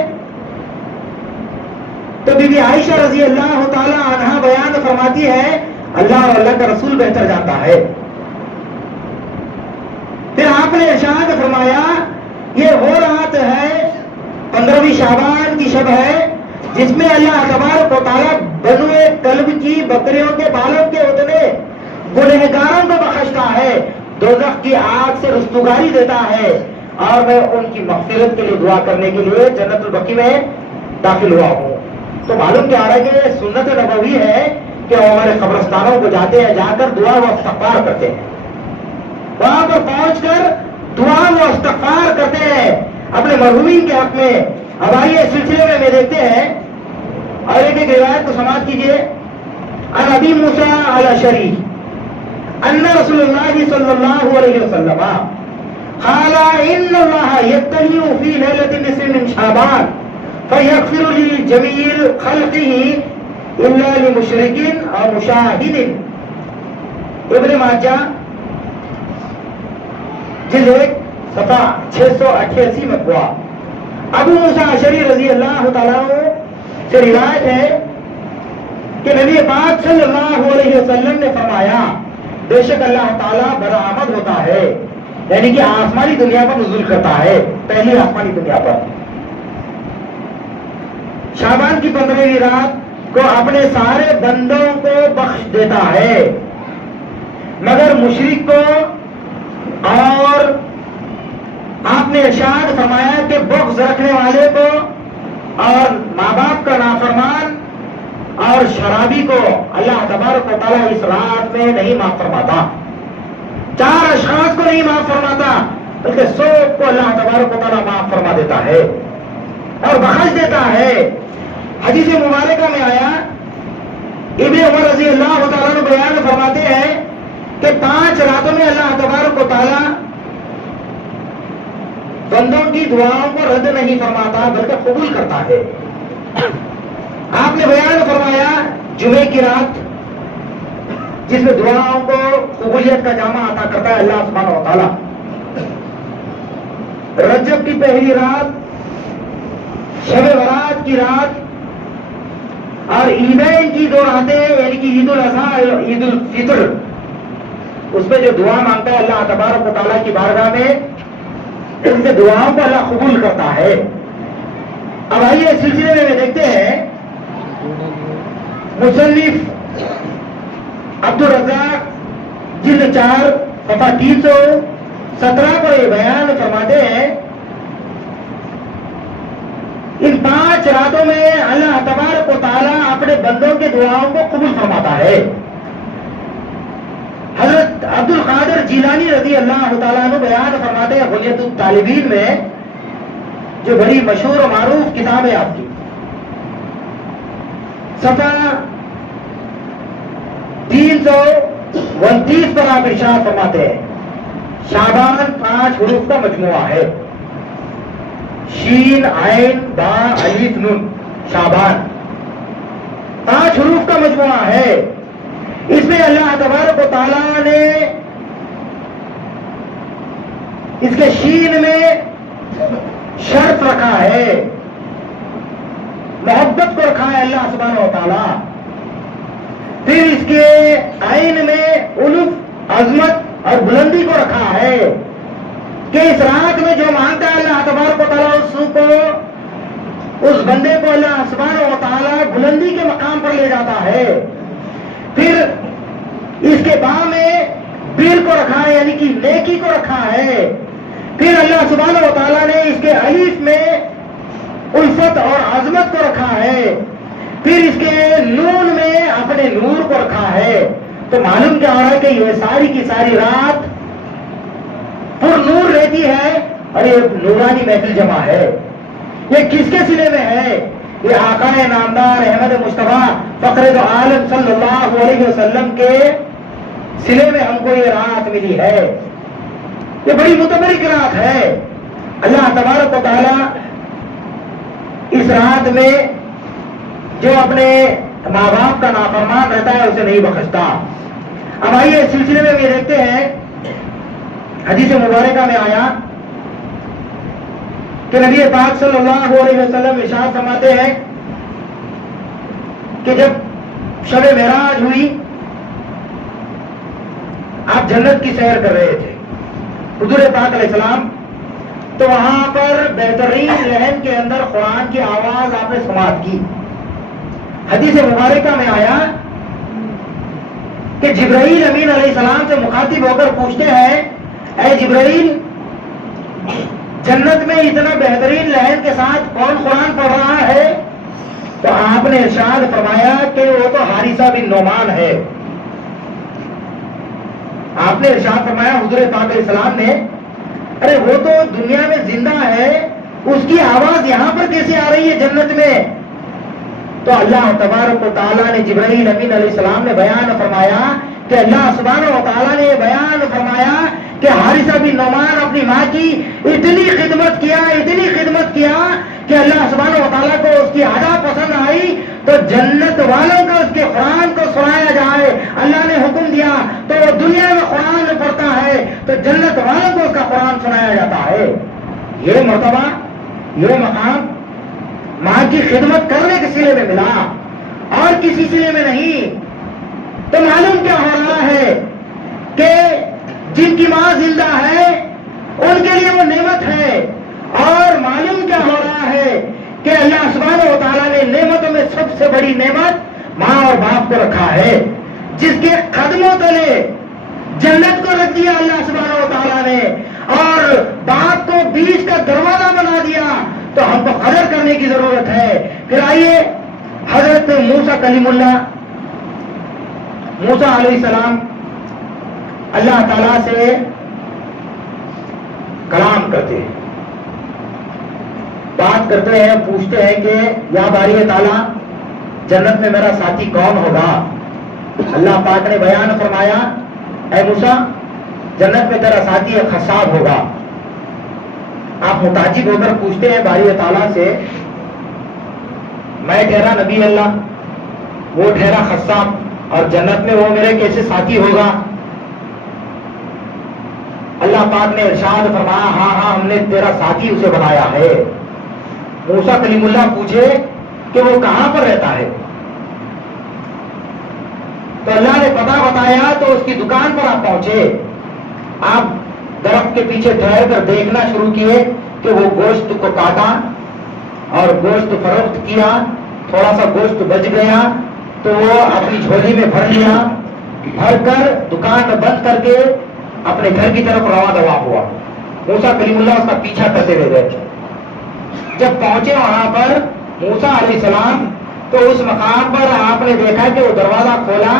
تو بی بی عائشہ رضی اللہ تعالی عنہا بیان فرماتی ہے اللہ اور اللہ کا رسول بہتر جانتا ہے. پھر آپ نے ارشاد فرمایا یہ وہ رات ہے 15ویں شعبان کی شب ہے جس میں اللہ تبارک و تعالیٰ بنو کلب کی بکریوں کے بالوں کے اتنے گنہگاروں کو بخشتا ہے دوزخ کی آگ سے رستگاری دیتا ہے اور میں ان کی مغفرت کے لیے دعا کرنے کے لیے جنت البقیع میں داخل ہوا ہوں. تو معلوم کیا رہا ہے کہ سنت نبوی ہے کہ ہمارے قبرستانوں کو جاتے ہیں جا کر دعا و استغفار کرتے ہیں وہاں پر پہنچ کر دعا و استغفار کرتے ہیں اپنے مرحومین کے حق میں. اب آئیے اس سلسلے میں دیکھتے ہیں اور ایک روایت کو سماعت کیجیے. عن ابی موسیٰ الاشعری ان رسول اللہ صلی اللہ علیہ وسلم قال ان اللہ یطلع فی لیلۃ النصف من شعبان فیغفر لجمیع خلقہ الا لمشرک او مشاہد. ابن ماجہ جلد 1 صفحہ 688 میں ہوا. ابو موسیٰ اشعری رضی اللہ تعالیٰ عنہ سے روایت ہے کہ نبی پاک صلی اللہ علیہ وسلم نے فرمایا بے شک اللہ تعالیٰ برآمد ہوتا ہے یعنی کہ آسمانی دنیا پر نزول کرتا ہے پہلی آسمانی دنیا پر شعبان کی 15ویں رات کو اپنے سارے بندوں کو بخش دیتا ہے مگر مشرک کو اور آپ نے ارشاد فرمایا کہ بغض رکھنے والے کو اور ماں باپ کا نافرمان اور شرابی کو اللہ تبارک و تعالیٰ اس رات میں نہیں معاف فرماتا. 4 اشخاص کو نہیں معاف فرماتا بلکہ 100 کو اللہ تبارک و تعالیٰ معاف فرما دیتا ہے اور بخش دیتا ہے. حدیث مبارکہ میں آیا ابن عمر رضی اللہ تعالیٰ عنہ بیان فرماتے ہیں کہ 5 راتوں میں اللہ تبارک و تعالیٰ بندوں کی دعاؤں کو رد نہیں فرماتا بلکہ قبول کرتا ہے. آپ نے بیان فرمایا جمعے کی رات جس میں دعاؤں کو قبولیت کا جامع عطا کرتا ہے اللہ سبحانہ و تعالیٰ. رجب کی پہلی رات شب برات کی رات اور عیدین کی 2 راتیں یعنی کہ عید الاضحیٰ عید الفطر اس میں جو دعا مانگتا ہے اللہ تبارک و تعالیٰ کی بارگاہ میں، ان سے دعاؤں کو اللہ قبول کرتا ہے۔ اب آئیے اس سلسلے میں دیکھتے ہیں مصنف عبدالرزاق جلد 4 صفحہ 317 پر یہ بیان فرماتے ہیں، ان 5 راتوں میں اللہ تبارک و تعالیٰ اپنے بندوں کے دعاؤں کو قبول فرماتا ہے۔ حضرت عبد القادر جیلانی رضی اللہ تعالیٰ عنہ بیان فرماتے ہیں غنیۃ الطالبین میں، جو بڑی مشہور و معروف کتاب ہے آپ کی، صفحہ 329 پر آپ ارشاد فرماتے ہیں شعبان 5 حروف کا مجموعہ ہے، شین عین با الف نون، شعبان 5 حروف کا مجموعہ ہے۔ اس میں اللہ تبارک و تعالیٰ نے اس کے شین میں شرط رکھا ہے، محبت کو رکھا ہے اللہ سبحانہ و تعالیٰ، پھر اس کے عین میں الف، عظمت اور بلندی کو رکھا ہے کہ اس رات میں جو مانگتا ہے اللہ تبارک و تعالیٰ اس بندے کو اللہ سبحانہ و تعالیٰ بلندی کے مقام پر لے جاتا ہے۔ پھر اس کے با میں بیر کو رکھا ہے، یعنی کہ نیکی کو رکھا ہے۔ پھر اللہ سبحانہ و تعالیٰ نے اس کے الف میں الفت اور عظمت کو رکھا ہے، پھر اس کے نون میں اپنے نور کو رکھا ہے۔ تو معلوم کیا ہو رہا ہے کہ یہ ساری کی ساری رات پر نور رہتی ہے اور یہ نورانی محفل جمع ہے۔ یہ کس کے سلے میں ہے؟ یہ آقا نامدار احمد مصطفیٰ فخر دو عالم صلی اللہ علیہ وسلم کے سلے میں ہم کو یہ رات ملی ہے۔ یہ بڑی متبرک رات ہے۔ اللہ تبارک و تعالیٰ اس رات میں جو اپنے ماں باپ کا نافرمان رہتا ہے اسے نہیں بخشتا۔ اب آئیے اس سلسلے میں یہ دیکھتے ہیں، حدیث مبارکہ میں آیا کہ نبی پاک صلی اللہ علیہ وسلم ارشاد فرماتے ہیں کہ جب شب معراج ہوئی، آپ جنت کی سیر کر رہے تھے حضور پاک علیہ السلام، تو وہاں پر بہترین لہن کے اندر قرآن کی آواز آپ نے سماعت کی۔ حدیث مبارکہ میں آیا کہ جبرائیل امین علیہ السلام سے مخاطب ہو کر پوچھتے ہیں، اے جبرائیل، جنت میں اتنا بہترین لہن کے ساتھ کون قرآن پڑھ رہا ہے؟ تو آپ نے ارشاد فرمایا کہ وہ تو حارثہ بن نعمان ہے۔ آپ نے ارشاد فرمایا حضور پاک علیہ السلام نے، ارے وہ تو دنیا میں زندہ ہے، اس کی آواز یہاں پر کیسے آ رہی ہے جنت میں؟ تو اللہ تبارک و تعالیٰ نے جبرائیل امین علیہ السلام نے بیان فرمایا کہ اللہ سبحانہ و تعالیٰ نے بیان فرمایا کہ حارثہ بن نعمان اپنی ماں کی اتنی خدمت کیا کہ اللہ سبحانہ و تعالیٰ کو اس کی ادا پسند آئی، تو جنت والوں کا اس کے قرآن کو سنایا جائے۔ اللہ نے حکم دیا تو وہ دنیا میں قرآن پڑھتا ہے تو جنت والوں کو اس کا قرآن سنایا جاتا ہے۔ یہ مرتبہ، یہ مقام ماں کی خدمت کرنے کے سلے میں ملا اور کسی سلے میں نہیں۔ تو معلوم کیا ہو رہا ہے کہ جن کی ماں زندہ ہے ان کے لیے وہ نعمت ہے، اور معلوم کیا ہو رہا ہے کہ اللہ سبحانہ و تعالیٰ نے نعمتوں میں سب سے بڑی نعمت ماں اور باپ کو رکھا ہے، جس کے قدموں تلے جنت کو رکھ دیا اللہ سبحانہ و تعالیٰ نے، اور باپ کو بیچ کا دروازہ بنا دیا۔ تو ہم کو قدر کرنے کی ضرورت ہے۔ پھر آئیے حضرت موسیٰ کلیم اللہ، موسیٰ علیہ السلام اللہ تعالیٰ سے کلام کرتے ہیں، بات کرتے ہیں، پوچھتے ہیں کہ یا باری تعالیٰ، جنت میں میرا ساتھی کون ہوگا؟ اللہ پاک نے بیان فرمایا، اے موسیٰ، جنت میں تیرا ساتھی ایک خصاب ہوگا۔ آپ متعجب ہو کر پوچھتے ہیں باری تعالیٰ سے، میں ٹھہرا نبی اللہ، وہ ٹھہرا خصاب، اور جنت میں وہ میرے کیسے ساتھی ہوگا؟ اللہ پاک نے ارشاد فرمایا، ہاں ہم نے تیرا ساتھی اسے بنایا ہے۔ موسیٰ کلیم اللہ پوچھے کہ وہ کہاں پر رہتا ہے؟ تو اللہ نے پتہ بتایا تو اس کی دکان پر آپ پہنچے. آپ درخت کے پیچھے ٹھہر کر دیکھنا شروع کیے کہ وہ گوشت کو کاٹا اور گوشت فروخت کیا. تھوڑا سا گوشت بچ گیا تو وہ اپنی جھولی میں بھر لیا, بھر کر دکان بند کر کے اپنے گھر کی طرف رواں دوا ہوا. موسیٰ کلیم اللہ اس کا پیچھا کرتے رہ گئے. جب پہنچے وہاں پر موسیٰ علیہ السلام تو اس مقام پر آپ نے دیکھا کہ وہ دروازہ کھولا,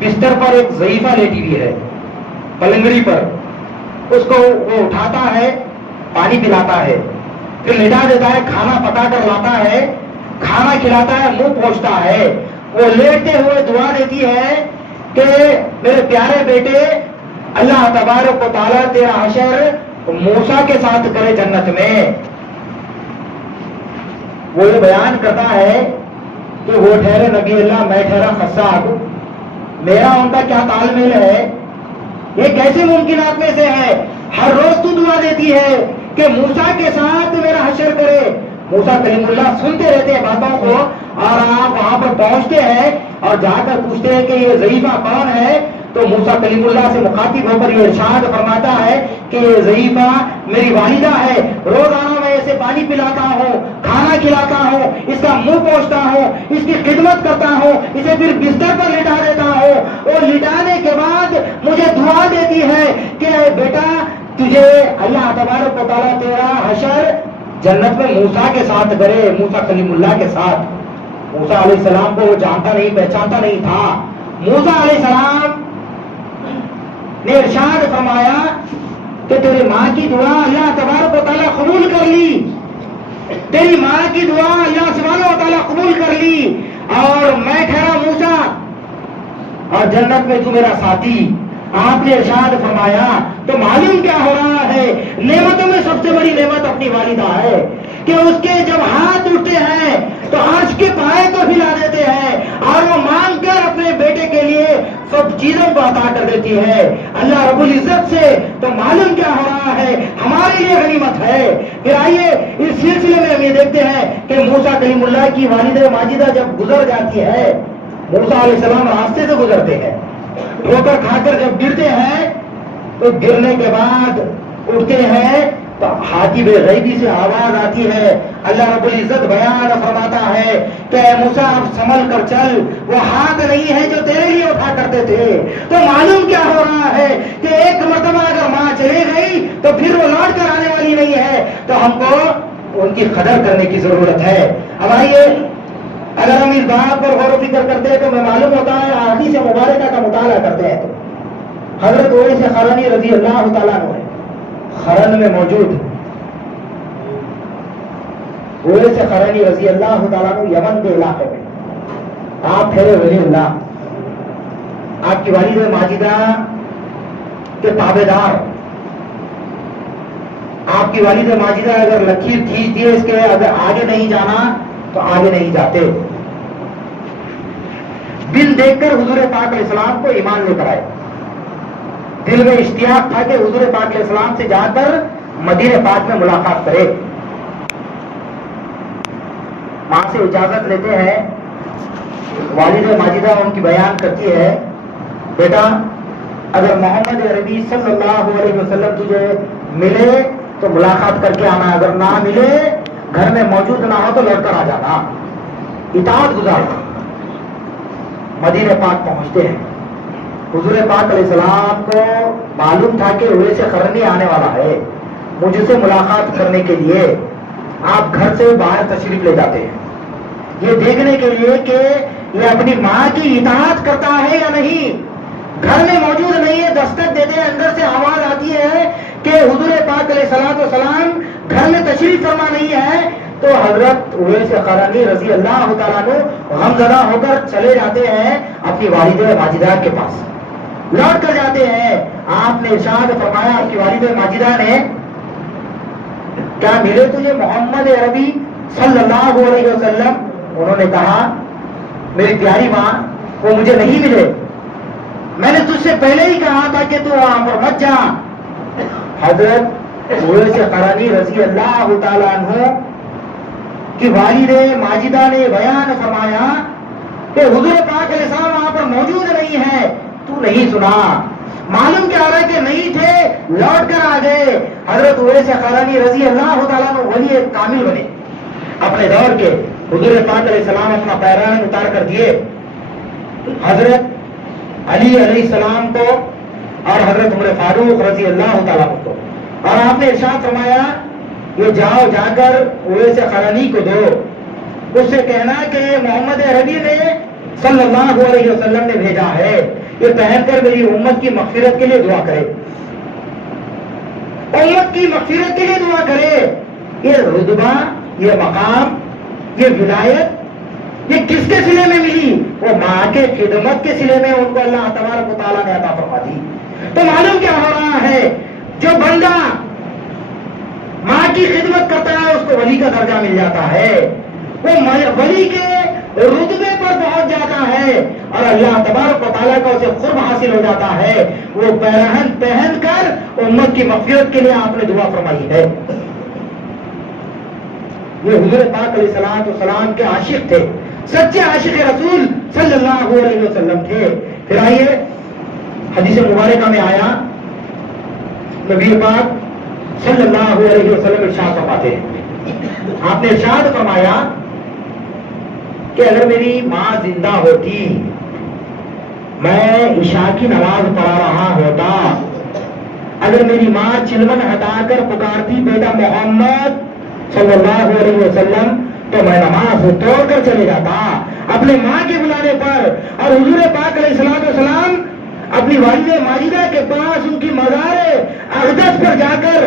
بستر پر ایک ضعیفہ لیٹی ہوئی ہے, پلنگڑی پر. اس کو وہ اٹھاتا ہے, پانی پلاتا ہے, پھر لٹا دیتا ہے, کھانا پکا کر لاتا ہے, کھانا کھلاتا ہے, منہ پوچھتا ہے. وہ لیٹتے ہوئے دعا دیتی ہے کہ میرے پیارے بیٹے, اللہ تبارک و تعالیٰ تیرا حشر موسیٰ کے ساتھ کرے جنت میں. وہ یہ بیان کرتا ہے کہ وہ ٹھہرے نبی اللہ, میں ٹھہرا خصاب, میرا ان کا کیا تال میل ہے, یہ کیسے ممکنات میں سے ہے. ہر روز تو دعا دیتی ہے کہ موسیٰ کے ساتھ میرا حشر کرے. موسیٰ کلیم اللہ سنتے رہتے ہیں باتوں کو, اور آپ وہاں پر پہنچتے ہیں اور جا کر پوچھتے ہیں کہ یہ ضعیفہ کون ہے. تو موسیٰ کلیم اللہ سے مخاطب ہو کر یہ ارشاد فرماتا ہے کہ یہ ضعیفہ میری والدہ ہے. روزانہ میں اسے پانی پلاتا ہوں, کھانا کھلاتا ہوں, اس کا منہ پوچھتا ہوں, اس کی خدمت کرتا ہوں, اسے پھر بستر پر لٹا دیتا ہوں. اور لٹانے کے بعد مجھے دعا دیتی ہے کہ بیٹا تجھے اللہ تبارک و تعالیٰ تیرا حشر جنت میں موسیٰ کے ساتھ کرے, موسیٰ کلیم اللہ کے ساتھ. موسیٰ علیہ السلام کو وہ جانتا نہیں, پہچانتا نہیں تھا. موسیٰ علیہ السلام نے ارشاد فرمایا کہ تیری ماں کی دعا اللہ تبارک و تعالیٰ قبول کر لی, تیری ماں کی دعا اللہ سبحانہ و تعالیٰ قبول کر لی, اور میں ٹھہرا موسیٰ اور جنت میں تو میرا ساتھی. آپ نے ارشاد فرمایا تو معلوم کیا ہو رہا ہے, نعمتوں میں سب سے بڑی نعمت اپنی والدہ ہے کہ اس کے جب ہاتھ اٹھتے ہیں تو عرش کے پائے کو ہلا دیتے ہیں, اور وہ مانگ کر اپنے بیٹے کے لیے سب چیزوں کو عطا کر دیتی ہے اللہ رب العزت سے. تو معلوم کیا ہو رہا ہے, ہمارے لیے غنیمت ہے. پھر آئیے اس سلسلے میں ہم یہ دیکھتے ہیں کہ موسیٰ کلیم اللہ کی والدہ ماجدہ جب گزر جاتی ہے, موسیٰ علیہ السلام راستے سے گزرتے ہیں, ٹھوکر کھا کر جب گرتے ہیں تو گرنے کے بعد اٹھتے ہیں تو حاجب غیبی سے آواز آتی ہے. اللہ رب العزت بیان فرماتا ہے کہ اے موسیٰ اب سنبھل کر چل, وہ ہاتھ نہیں ہے جو تیرے لیے اٹھا کرتے تھے. تو معلوم کیا ہو رہا ہے کہ ایک مرتبہ اگر ماں چلے گئی تو پھر وہ لوٹ کر آنے والی نہیں ہے, تو ہم کو ان کی قدر کرنے کی ضرورت ہے. اب آئیے اگر ہم اس بات پر غور و فکر کرتے ہیں تو میں معلوم ہوتا ہے حدیث مبارکہ کا مطالعہ کرتے ہیں تو حضرت اویس قرنی رضی اللہ تعالیٰ عنہ ہے, خرن میں موجود. اویس قرنی رضی اللہ تعالیٰ عنہ یمن کے علاقے میں آپ ٹھہرے ولی اللہ, آپ کی والدہ ماجدہ کے تابع دار. آپ کی والدہ ماجدہ اگر لکیر کھینچ دیے اس کے اگر آگے نہیں جانا تو آگے نہیں جاتے. دل دیکھ کر حضور پاک علیہ السلام کو ایمان لے کر آئے. دل میں اشتیاق تھا کہ حضور پاک علیہ السلام سے جا کر مدینہ پاک میں ملاقات کرے. ماں سے اجازت لیتے ہیں, والدہ ماجدہ ان کی بیان کرتی ہے بیٹا اگر محمد عربی صلی اللہ علیہ وسلم تجھے ملے تو ملاقات کر کے آنا, اگر نہ ملے گھر میں موجود نہ ہو تو لڑ کر آ جانا, اطاعت گزار. مدینہ پاک پہنچتے ہیں. حضور پاک علیہ السلام کو معلوم تھا کہ اویس قرنی آنے والا ہے مجھ سے ملاقات کرنے کے لیے. آپ گھر سے باہر تشریف لے جاتے ہیں یہ دیکھنے کے لیے کہ یہ اپنی ماں کی اطاعت کرتا ہے یا نہیں. گھر میں موجود نہیں ہے, دستک دیتے ہیں, اندر سے آواز آتی ہے کہ حضور پاک علیہ السلام گھر میں تشریف فرما نہیں ہے. تو حضرت اویس قرنی رضی اللہ تعالیٰ عنہ غمزدہ ہو کر چلے جاتے ہیں اپنی والدہ ماجدہ کے پاس, لوٹ کر جاتے ہیں. آپ نے ارشاد فرمایا آپ کی والدہ ماجدہ نے کیا ملے تجھے محمد عربی صلی اللہ علیہ وسلم؟ انہوں نے کہا میری پیاری ماں وہ مجھے نہیں ملے, میں نے تجھ سے پہلے ہی کہا تھا کہ تو وہاں پر مت جا. حضرت اویس قرنی رضی اللہ تعالیٰ عنہ کی والدہ ماجدہ نے بیان فرمایا کہ حضور پاک علیہ السلام وہاں پر موجود نہیں ہے، تو نہیں سنا۔ معلوم کیا رہا ہے کہ نہیں تھے، لوٹ کر آ گئے۔ حضرت اویس قرنی رضی اللہ تعالیٰ عنہ ولی کامل بنے اپنے دور کے۔ حضور پاک علیہ السلام اپنا پیراہن اتار کر دیے حضرت علی علیہ السلام کو اور حضرت عمر فاروق رضی اللہ تعالیٰ عنہ کو، اور آپ نے ارشاد فرمایا یہ جاؤ جا کر اویس قرنی کو دو، اس سے کہنا کہ محمد عربی نے صلی اللہ علیہ وسلم نے بھیجا ہے، یہ پہن کر میری امت کی مغفرت کے لیے دعا کرے، امت کی مغفرت کے لیے دعا کرے۔ یہ رتبہ، یہ مقام، یہ ولایت یہ کس کے سلے میں ملی؟ وہ ماں کے خدمت کے سلے میں ان کو اللہ تبارک و تعالیٰ نے عطا فرما دی۔ تو معلوم کیا ہو رہا ہے، جو بندہ ماں کی خدمت کرتا ہے اس کو ولی کا درجہ مل جاتا ہے، وہ ولی کے رتبے پر پہنچ جاتا ہے اور اللہ تبارک و تعالیٰ کا اسے قرب حاصل ہو جاتا ہے۔ وہ پیراہن پہن کر امت کی مغفرت کے لیے آپ نے دعا فرمائی ہے۔ یہ حضور پاک علیہ السلام کے عاشق تھے، سچے عاشق رسول صلی اللہ علیہ وسلم تھے۔ پھر آئیے حدیث مبارکہ میں آیا، نبی پاک صلی اللہ علیہ وسلم ارشاد فرماتے ہیں، آپ نے ارشاد فرمایا کہ اگر میری ماں زندہ ہوتی، میں عشاء کی نماز پڑھا رہا ہوتا، اگر میری ماں چلمن ہٹا کر پکارتی بیٹا محمد صلی اللہ علیہ وسلم، تو میں نماز توڑ کر چلے جاتا اپنے ماں کے بلانے پر۔ اور حضور پاک علیہ السلام اپنی والدہ ماجدہ کے پاس ان کی مزار اقدس پر جا کر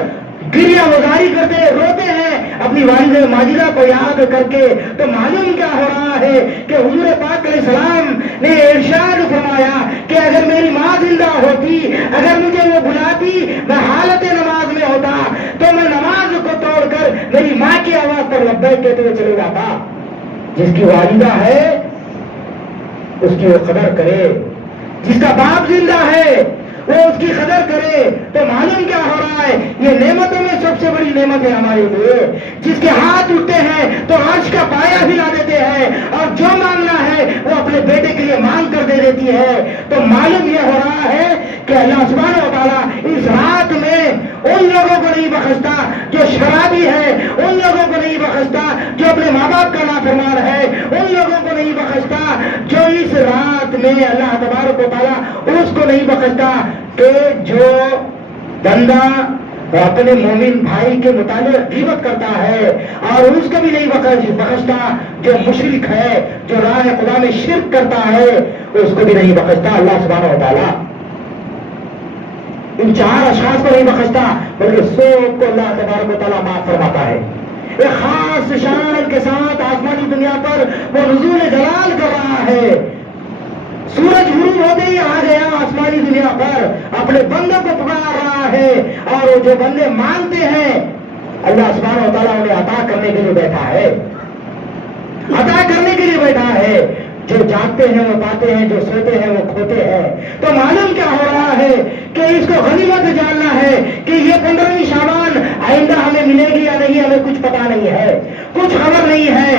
گریہ وزاری کرتے روتے ہیں اپنی والدہ ماجدہ کو یاد کر کے۔ تو معلوم کیا ہو رہا ہے کہ حضور پاک علیہ السلام نے ارشاد فرمایا کہ اگر میری ماں زندہ ہوتی، اگر مجھے وہ بلاتی، میں حالت نماز میں ہوتا، تو میں نماز کو توڑ کر میری ماں کی آواز پر لبیک کہتے ہوئے چلے جاتا۔ جس کی والدہ ہے اس کی وہ قدر کرے، جس کا باپ زندہ ہے وہ اس کی قدر کرے۔ تو معلوم کیا ہو رہا ہے، یہ نعمتوں میں سب سے بڑی نعمت ہے ہمارے لیے۔ جس کے ہاتھ اٹھتے ہیں تو عرش کا پایہ ہلا دیتے ہیں، اور جو مانگنا ہے وہ اپنے بیٹے کے لیے مانگ کر دے دیتی ہے۔ تو معلوم یہ ہو رہا ہے کہ اللہ سبحانہ و تعالیٰ اس رات میں ان لوگوں کو نہیں بخشتا جو شرابی ہے، ان لوگوں کو نہیں بخشتا جو اپنے ماں باپ کا نافرمان ہے، ان لوگوں کو نہیں بخشتا جو اس رات میں اللہ تبارک و تعالیٰ اس کو نہیں بخشتا کہ جو بندہ اپنے مومن بھائی کے متعلق غیبت کرتا ہے، اور اس کو بھی نہیں بخشتا جو مشرک ہے، جو راہ خدا میں شرک کرتا ہے، اس کو بھی نہیں بخشتا اللہ سبحانہ و تعالیٰ۔ ان چار اشخاص کو نہیں بخشتا بلکہ سب کو اللہ تبارک و تعالیٰ معاف فرماتا ہے۔ ایک خاص شان کے ساتھ آسمانی دنیا پر وہ نزول جلال کر رہا ہے۔ سورج غروب ہوتے ہی آ گیا آسمانی دنیا پر، اپنے بندوں کو پکار رہا ہے، اور وہ جو بندے مانتے ہیں اللہ سبحانہ و تعالیٰ انہیں عطا کرنے کے لیے بیٹھا ہے، عطا کرنے کے لیے بیٹھا ہے۔ جو جاگتے ہیں وہ پاتے ہیں، جو سوتے ہیں وہ کھوتے ہیں۔ تو معلوم کیا ہو رہا ہے کہ اس کو غنیمت جاننا ہے کہ یہ 15ویں شعبان آئندہ ہمیں ملے گی یا نہیں، ہمیں کچھ پتا نہیں ہے، کچھ خبر نہیں ہے،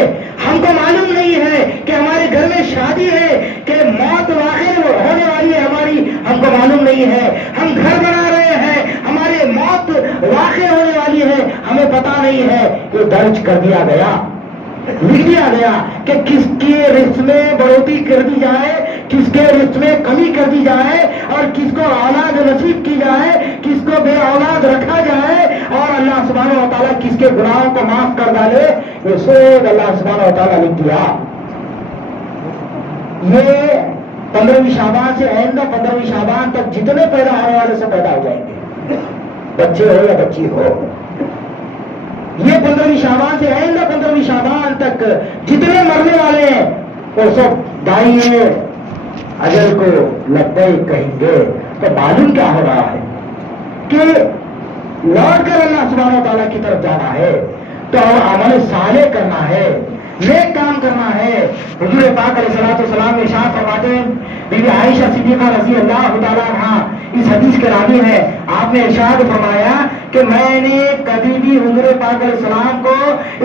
ہم کو معلوم نہیں ہے کہ ہمارے گھر میں شادی ہے کہ موت واقع ہونے والی ہے ہماری، ہم کو معلوم نہیں ہے، ہم گھر بنا رہے ہیں ہمارے موت واقع ہونے والی ہے، ہمیں پتا نہیں ہے۔ یہ درج کر دیا گیا، لکھ دیا گیا کہ کس کے رزق میں بڑھوتری کر دی جائے، کس کے رزق میں کمی کر دی جائے، اور کس کو اولاد نصیب کی جائے، کس کو بے اولاد رکھا جائے، اور اللہ سبحانہ و تعالیٰ کس کے گناہوں کو معاف کر ڈالے، یہ سب اللہ سبحانہ و تعالیٰ لکھ دیا۔ یہ 15ویں شعبان سے آئندہ 15ویں شعبان تک جتنے پیدا ہونے والے سے پیدا ہو جائیں گے، بچے ہو یا بچی ہو۔ یہ 15ویں شعبان سے آئندہ 15ویں شعبان تک جتنے مرنے والے ہیں وہ سب دائیں اجل کو لبیک کہیں گے۔ تو معلوم کیا ہو رہا ہے کہ لوٹ کر اللہ سبحانہ و تعالیٰ کی طرف جانا ہے، تو عمل صالح کرنا ہے، نیک کام کرنا ہے۔ حضور پاک علیہ السلام نے ارشاد فرماتے ہیں، بی بی عائشہ صدیقہ رضی اللہ تعالیٰ عنہا اس حدیث کے راوی ہے، آپ نے ارشاد فرمایا کہ میں نے کبھی بھی حضور پاک علیہ السلام کو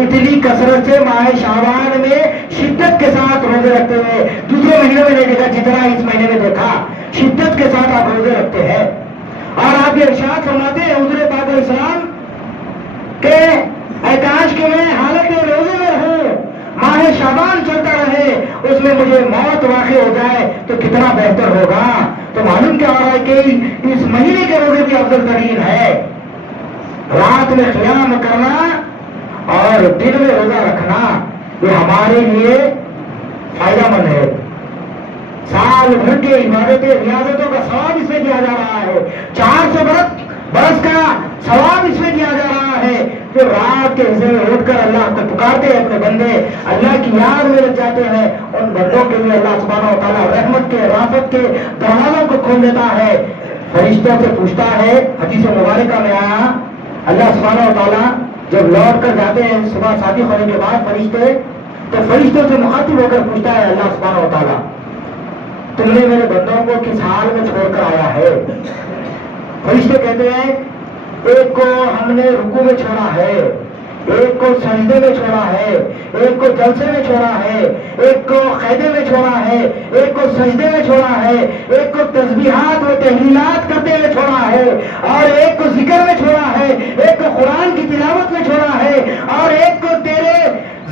اتنی کثرت سے ماہ شعبان میں شدت کے ساتھ روزے روزے رکھتے ہوئے دوسرے مہینوں میں نہیں دیکھا جتنا اس مہینے میں دیکھا. شدت کے ساتھ آپ روزے رکھتے ہیں اور آپ یہ ارشاد فرماتے ہیں حضور پاک علیہ السلام کہ اے کاش کہ میں حالت روزے میں رہوں, ماہ شعبان چلتا رہے, اس میں مجھے موت واقع ہو جائے تو کتنا بہتر ہوگا. تو معلوم کیا ہو رہا ہے کہ اس مہینے کے روزے بھی افضل ترین ہے. رات میں قیام کرنا اور دن میں روزہ رکھنا یہ ہمارے لیے فائدہ مند ہے. سال بھر کے عبادتیں ریاضتوں کا ثواب اس میں دیا جا رہا ہے. 400 برس کا ثواب اس میں دیا جا رہا ہے. پھر رات کے حصے میں اٹھ کر اللہ کو پکارتے ہیں اپنے بندے, اللہ کی یاد میں لگ جاتے ہیں. ان بندوں کے لیے اللہ سبحانہ و تعالیٰ رحمت کے رافت کے دروازوں کو کھول دیتا ہے. فرشتوں سے پوچھتا ہے, حدیث مبارکہ میں آیا, اللہ سبحانہ و تعالیٰ جب لوٹ کر جاتے ہیں صبح صادق ہونے کے بعد فرشتے, تو فرشتوں سے مخاطب ہو کر پوچھتا ہے اللہ سبحانہ و تعالیٰ, تم نے میرے بندوں کو کس حال میں چھوڑ کر آیا ہے؟ فرشتے کہتے ہیں ایک کو ہم نے رکوع میں چھوڑا ہے, ایک کو سجدے میں چھوڑا ہے, ایک کو جلسے میں چھوڑا ہے, ایک کو قیدے میں چھوڑا ہے, ایک کو سجدے میں چھوڑا ہے, ایک کو تسبیحات و تحلیلات کرتے ہوئے چھوڑا ہے, اور ایک کو ذکر میں چھوڑا ہے, ایک کو قرآن کی تلاوت میں چھوڑا ہے, اور ایک کو تیرے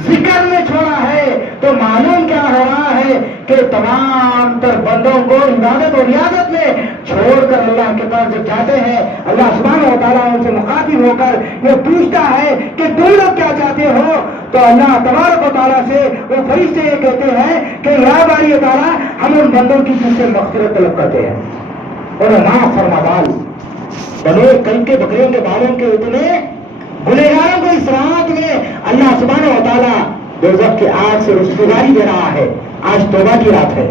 ذکر میں چھوڑا ہے. تو معلوم کیا ہو رہا ہے کہ تمام تر بندوں کو عبادت اور ریاضت میں چھوڑ کر اللہ کے پاس جب جاتے ہیں, اللہ سبحانہ و تعالیٰ ان سے مخاطب ہو کر یہ پوچھتا ہے کہ تم لوگ کیا چاہتے ہو؟ تو اللہ تبارک و تعالیٰ سے وہ فرشتے یہ کہتے ہیں کہ یا باری تعالیٰ ہم ان بندوں کی جن سے مغفرت طلب کرتے ہیں, انہیں معاف فرما ڈال. بڑے کل کے بکریوں کے بالوں کے اتنے گنہگاروں کو اس رات میں اللہ سبحانہ و تعالیٰ دوزخ کی آگ سے رسوگاری دے رہا ہے. آج توبہ کی رات ہے,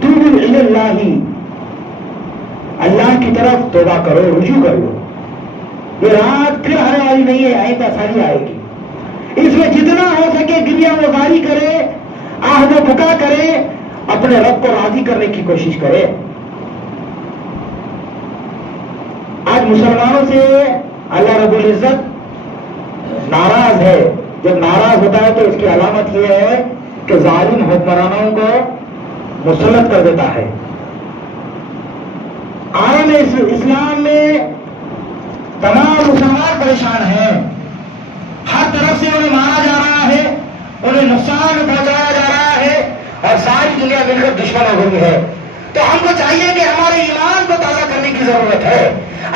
توبوا الی اللہ, اللہ کی طرف توبہ کرو, رجوع کرو. یہ رات پھر آنے والی نہیں ہے, آئندہ ساری آئے گی. اس میں جتنا ہو سکے گریہ وزاری کرے, آہ و بکا کرے, اپنے رب کو راضی کرنے کی کوشش کرے. آج مسلمانوں سے اللہ رب العزت ناراض ہے. جب ناراض ہوتا ہے تو اس کی علامت یہ ہے کہ ظالم حکمرانوں کو مسلط کر دیتا ہے. عالم اسلام میں تمام مسلمان پریشان ہیں, ہر طرف سے انہیں مارا جا رہا ہے, انہیں نقصان پہنچایا جا رہا ہے, اور ساری دنیا مل کر دشمن ہو گئی ہے. تو ہم کو چاہیے کہ ہمارے ایمان کو تازہ کرنے کی ضرورت ہے,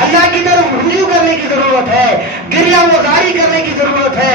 اللہ کی طرف رجوع کرنے کی ضرورت ہے, گریہ وزاری کرنے کی ضرورت ہے,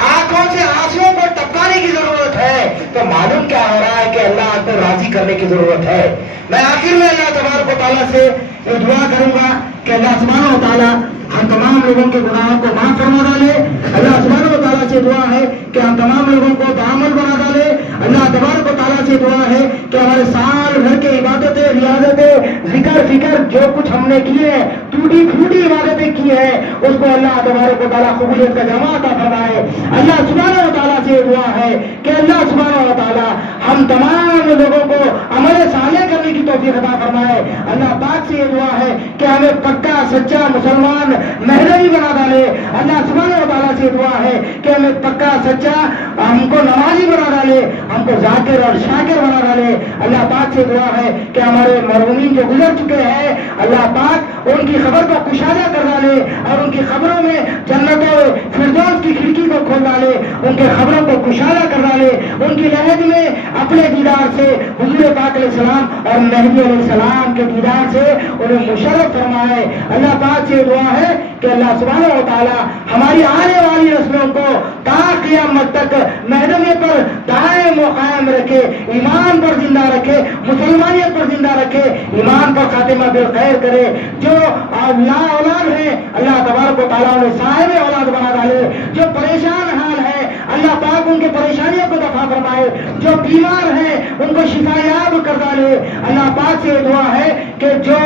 آنکھوں سے آنسوؤں کو ٹپکانے کی ضرورت ہے. تو معلوم کیا ہو رہا ہے کہ اللہ کو راضی کرنے کی ضرورت ہے. میں آخر میں اللہ تبارک و تعالیٰ سے یہ دعا کروں گا کہ اللہ سبحانہ و تعالیٰ ہم تمام لوگوں کے گناہوں کو معاف فرما ڈالے. اللہ سبحانہ و تعالیٰ سے دعا ہے کہ ہم تمام لوگوں کو بعمل بنا ڈالے. اللہ تبارک و تعالیٰ سے دعا ہے کہ ہمارے سال بھر کے عبادتیں, ریاضتیں, ذکر فکر جو کچھ ہم نے کیے ہیں, ٹوٹی پھوٹی عبادتیں کی ہیں, اس کو اللہ تبارک و تعالیٰ قبولیت کا جمع عطا فرمائے. اللہ سبحانہ و تعالیٰ سے دعا ہے کہ اللہ سبحانہ و تعالیٰ ہم تمام لوگوں کو عمل صالح کرنے کی توفیق عطا فرمائے. اللہ پاک سے یہ دعا ہے کہ ہمیں پکا سچا مسلمان مہدوی بنا ڈالے. اللہ سبحانہ و تعالیٰ سے دعا ہے کہ ہمیں پکا سچا, ہم کو نمازی بنا ڈالے, ہم کو ذاکر اور شاکر بنا ڈالے. اللہ پاک سے دعا ہے کہ ہمارے مرحومین جو گزر چکے ہیں, اللہ پاک ان کی خبر کو کشادہ کر ڈالے, اور ان کی خبروں میں جنت و فردوس کی کھڑکی کو کھول ڈالے, ان کے خبروں کو کشادہ کر ڈالے, ان کی لہد میں اپنے دیدار سے حضور پاک علیہ السلام اور مہدی علیہ السلام کے دیدار سے انہیں مشرف فرمائے. اللہ پاک سے دعا ہے کہ اللہ سبحانہ و تعالیٰ ہماری آنے والی نسلوں کو تا قیامت تک مہدویت پر دائم و قائم رکھے, ایمان پر زندہ رکھے, مسلمانیت پر زندہ رکھے, ایمان پر خاتمہ بالخیر کرے. جو لا اولاد ہیں اللہ تبارک و تعالیٰ انہیں صاحب اولاد بنا ڈالے. جو پریشان حال ہے اللہ پاک ان کے پریشانیوں کو دفع فرمائے. جو بیمار ہیں ان کو شفا یاب کر ڈالے. اللہ پاک سے دعا ہے کہ جو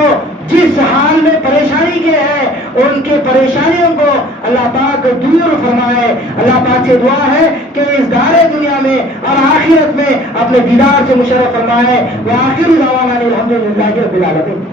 جس حال میں پریشانی کے ہیں ان کے پریشانیوں کو اللہ پاک دور فرمائے. اللہ پاک سے دعا ہے کہ اس دار دنیا میں اور آخرت میں اپنے دیدار سے مشرف فرمائے. وآخر دعوانا الحمدللہ رب العالمین.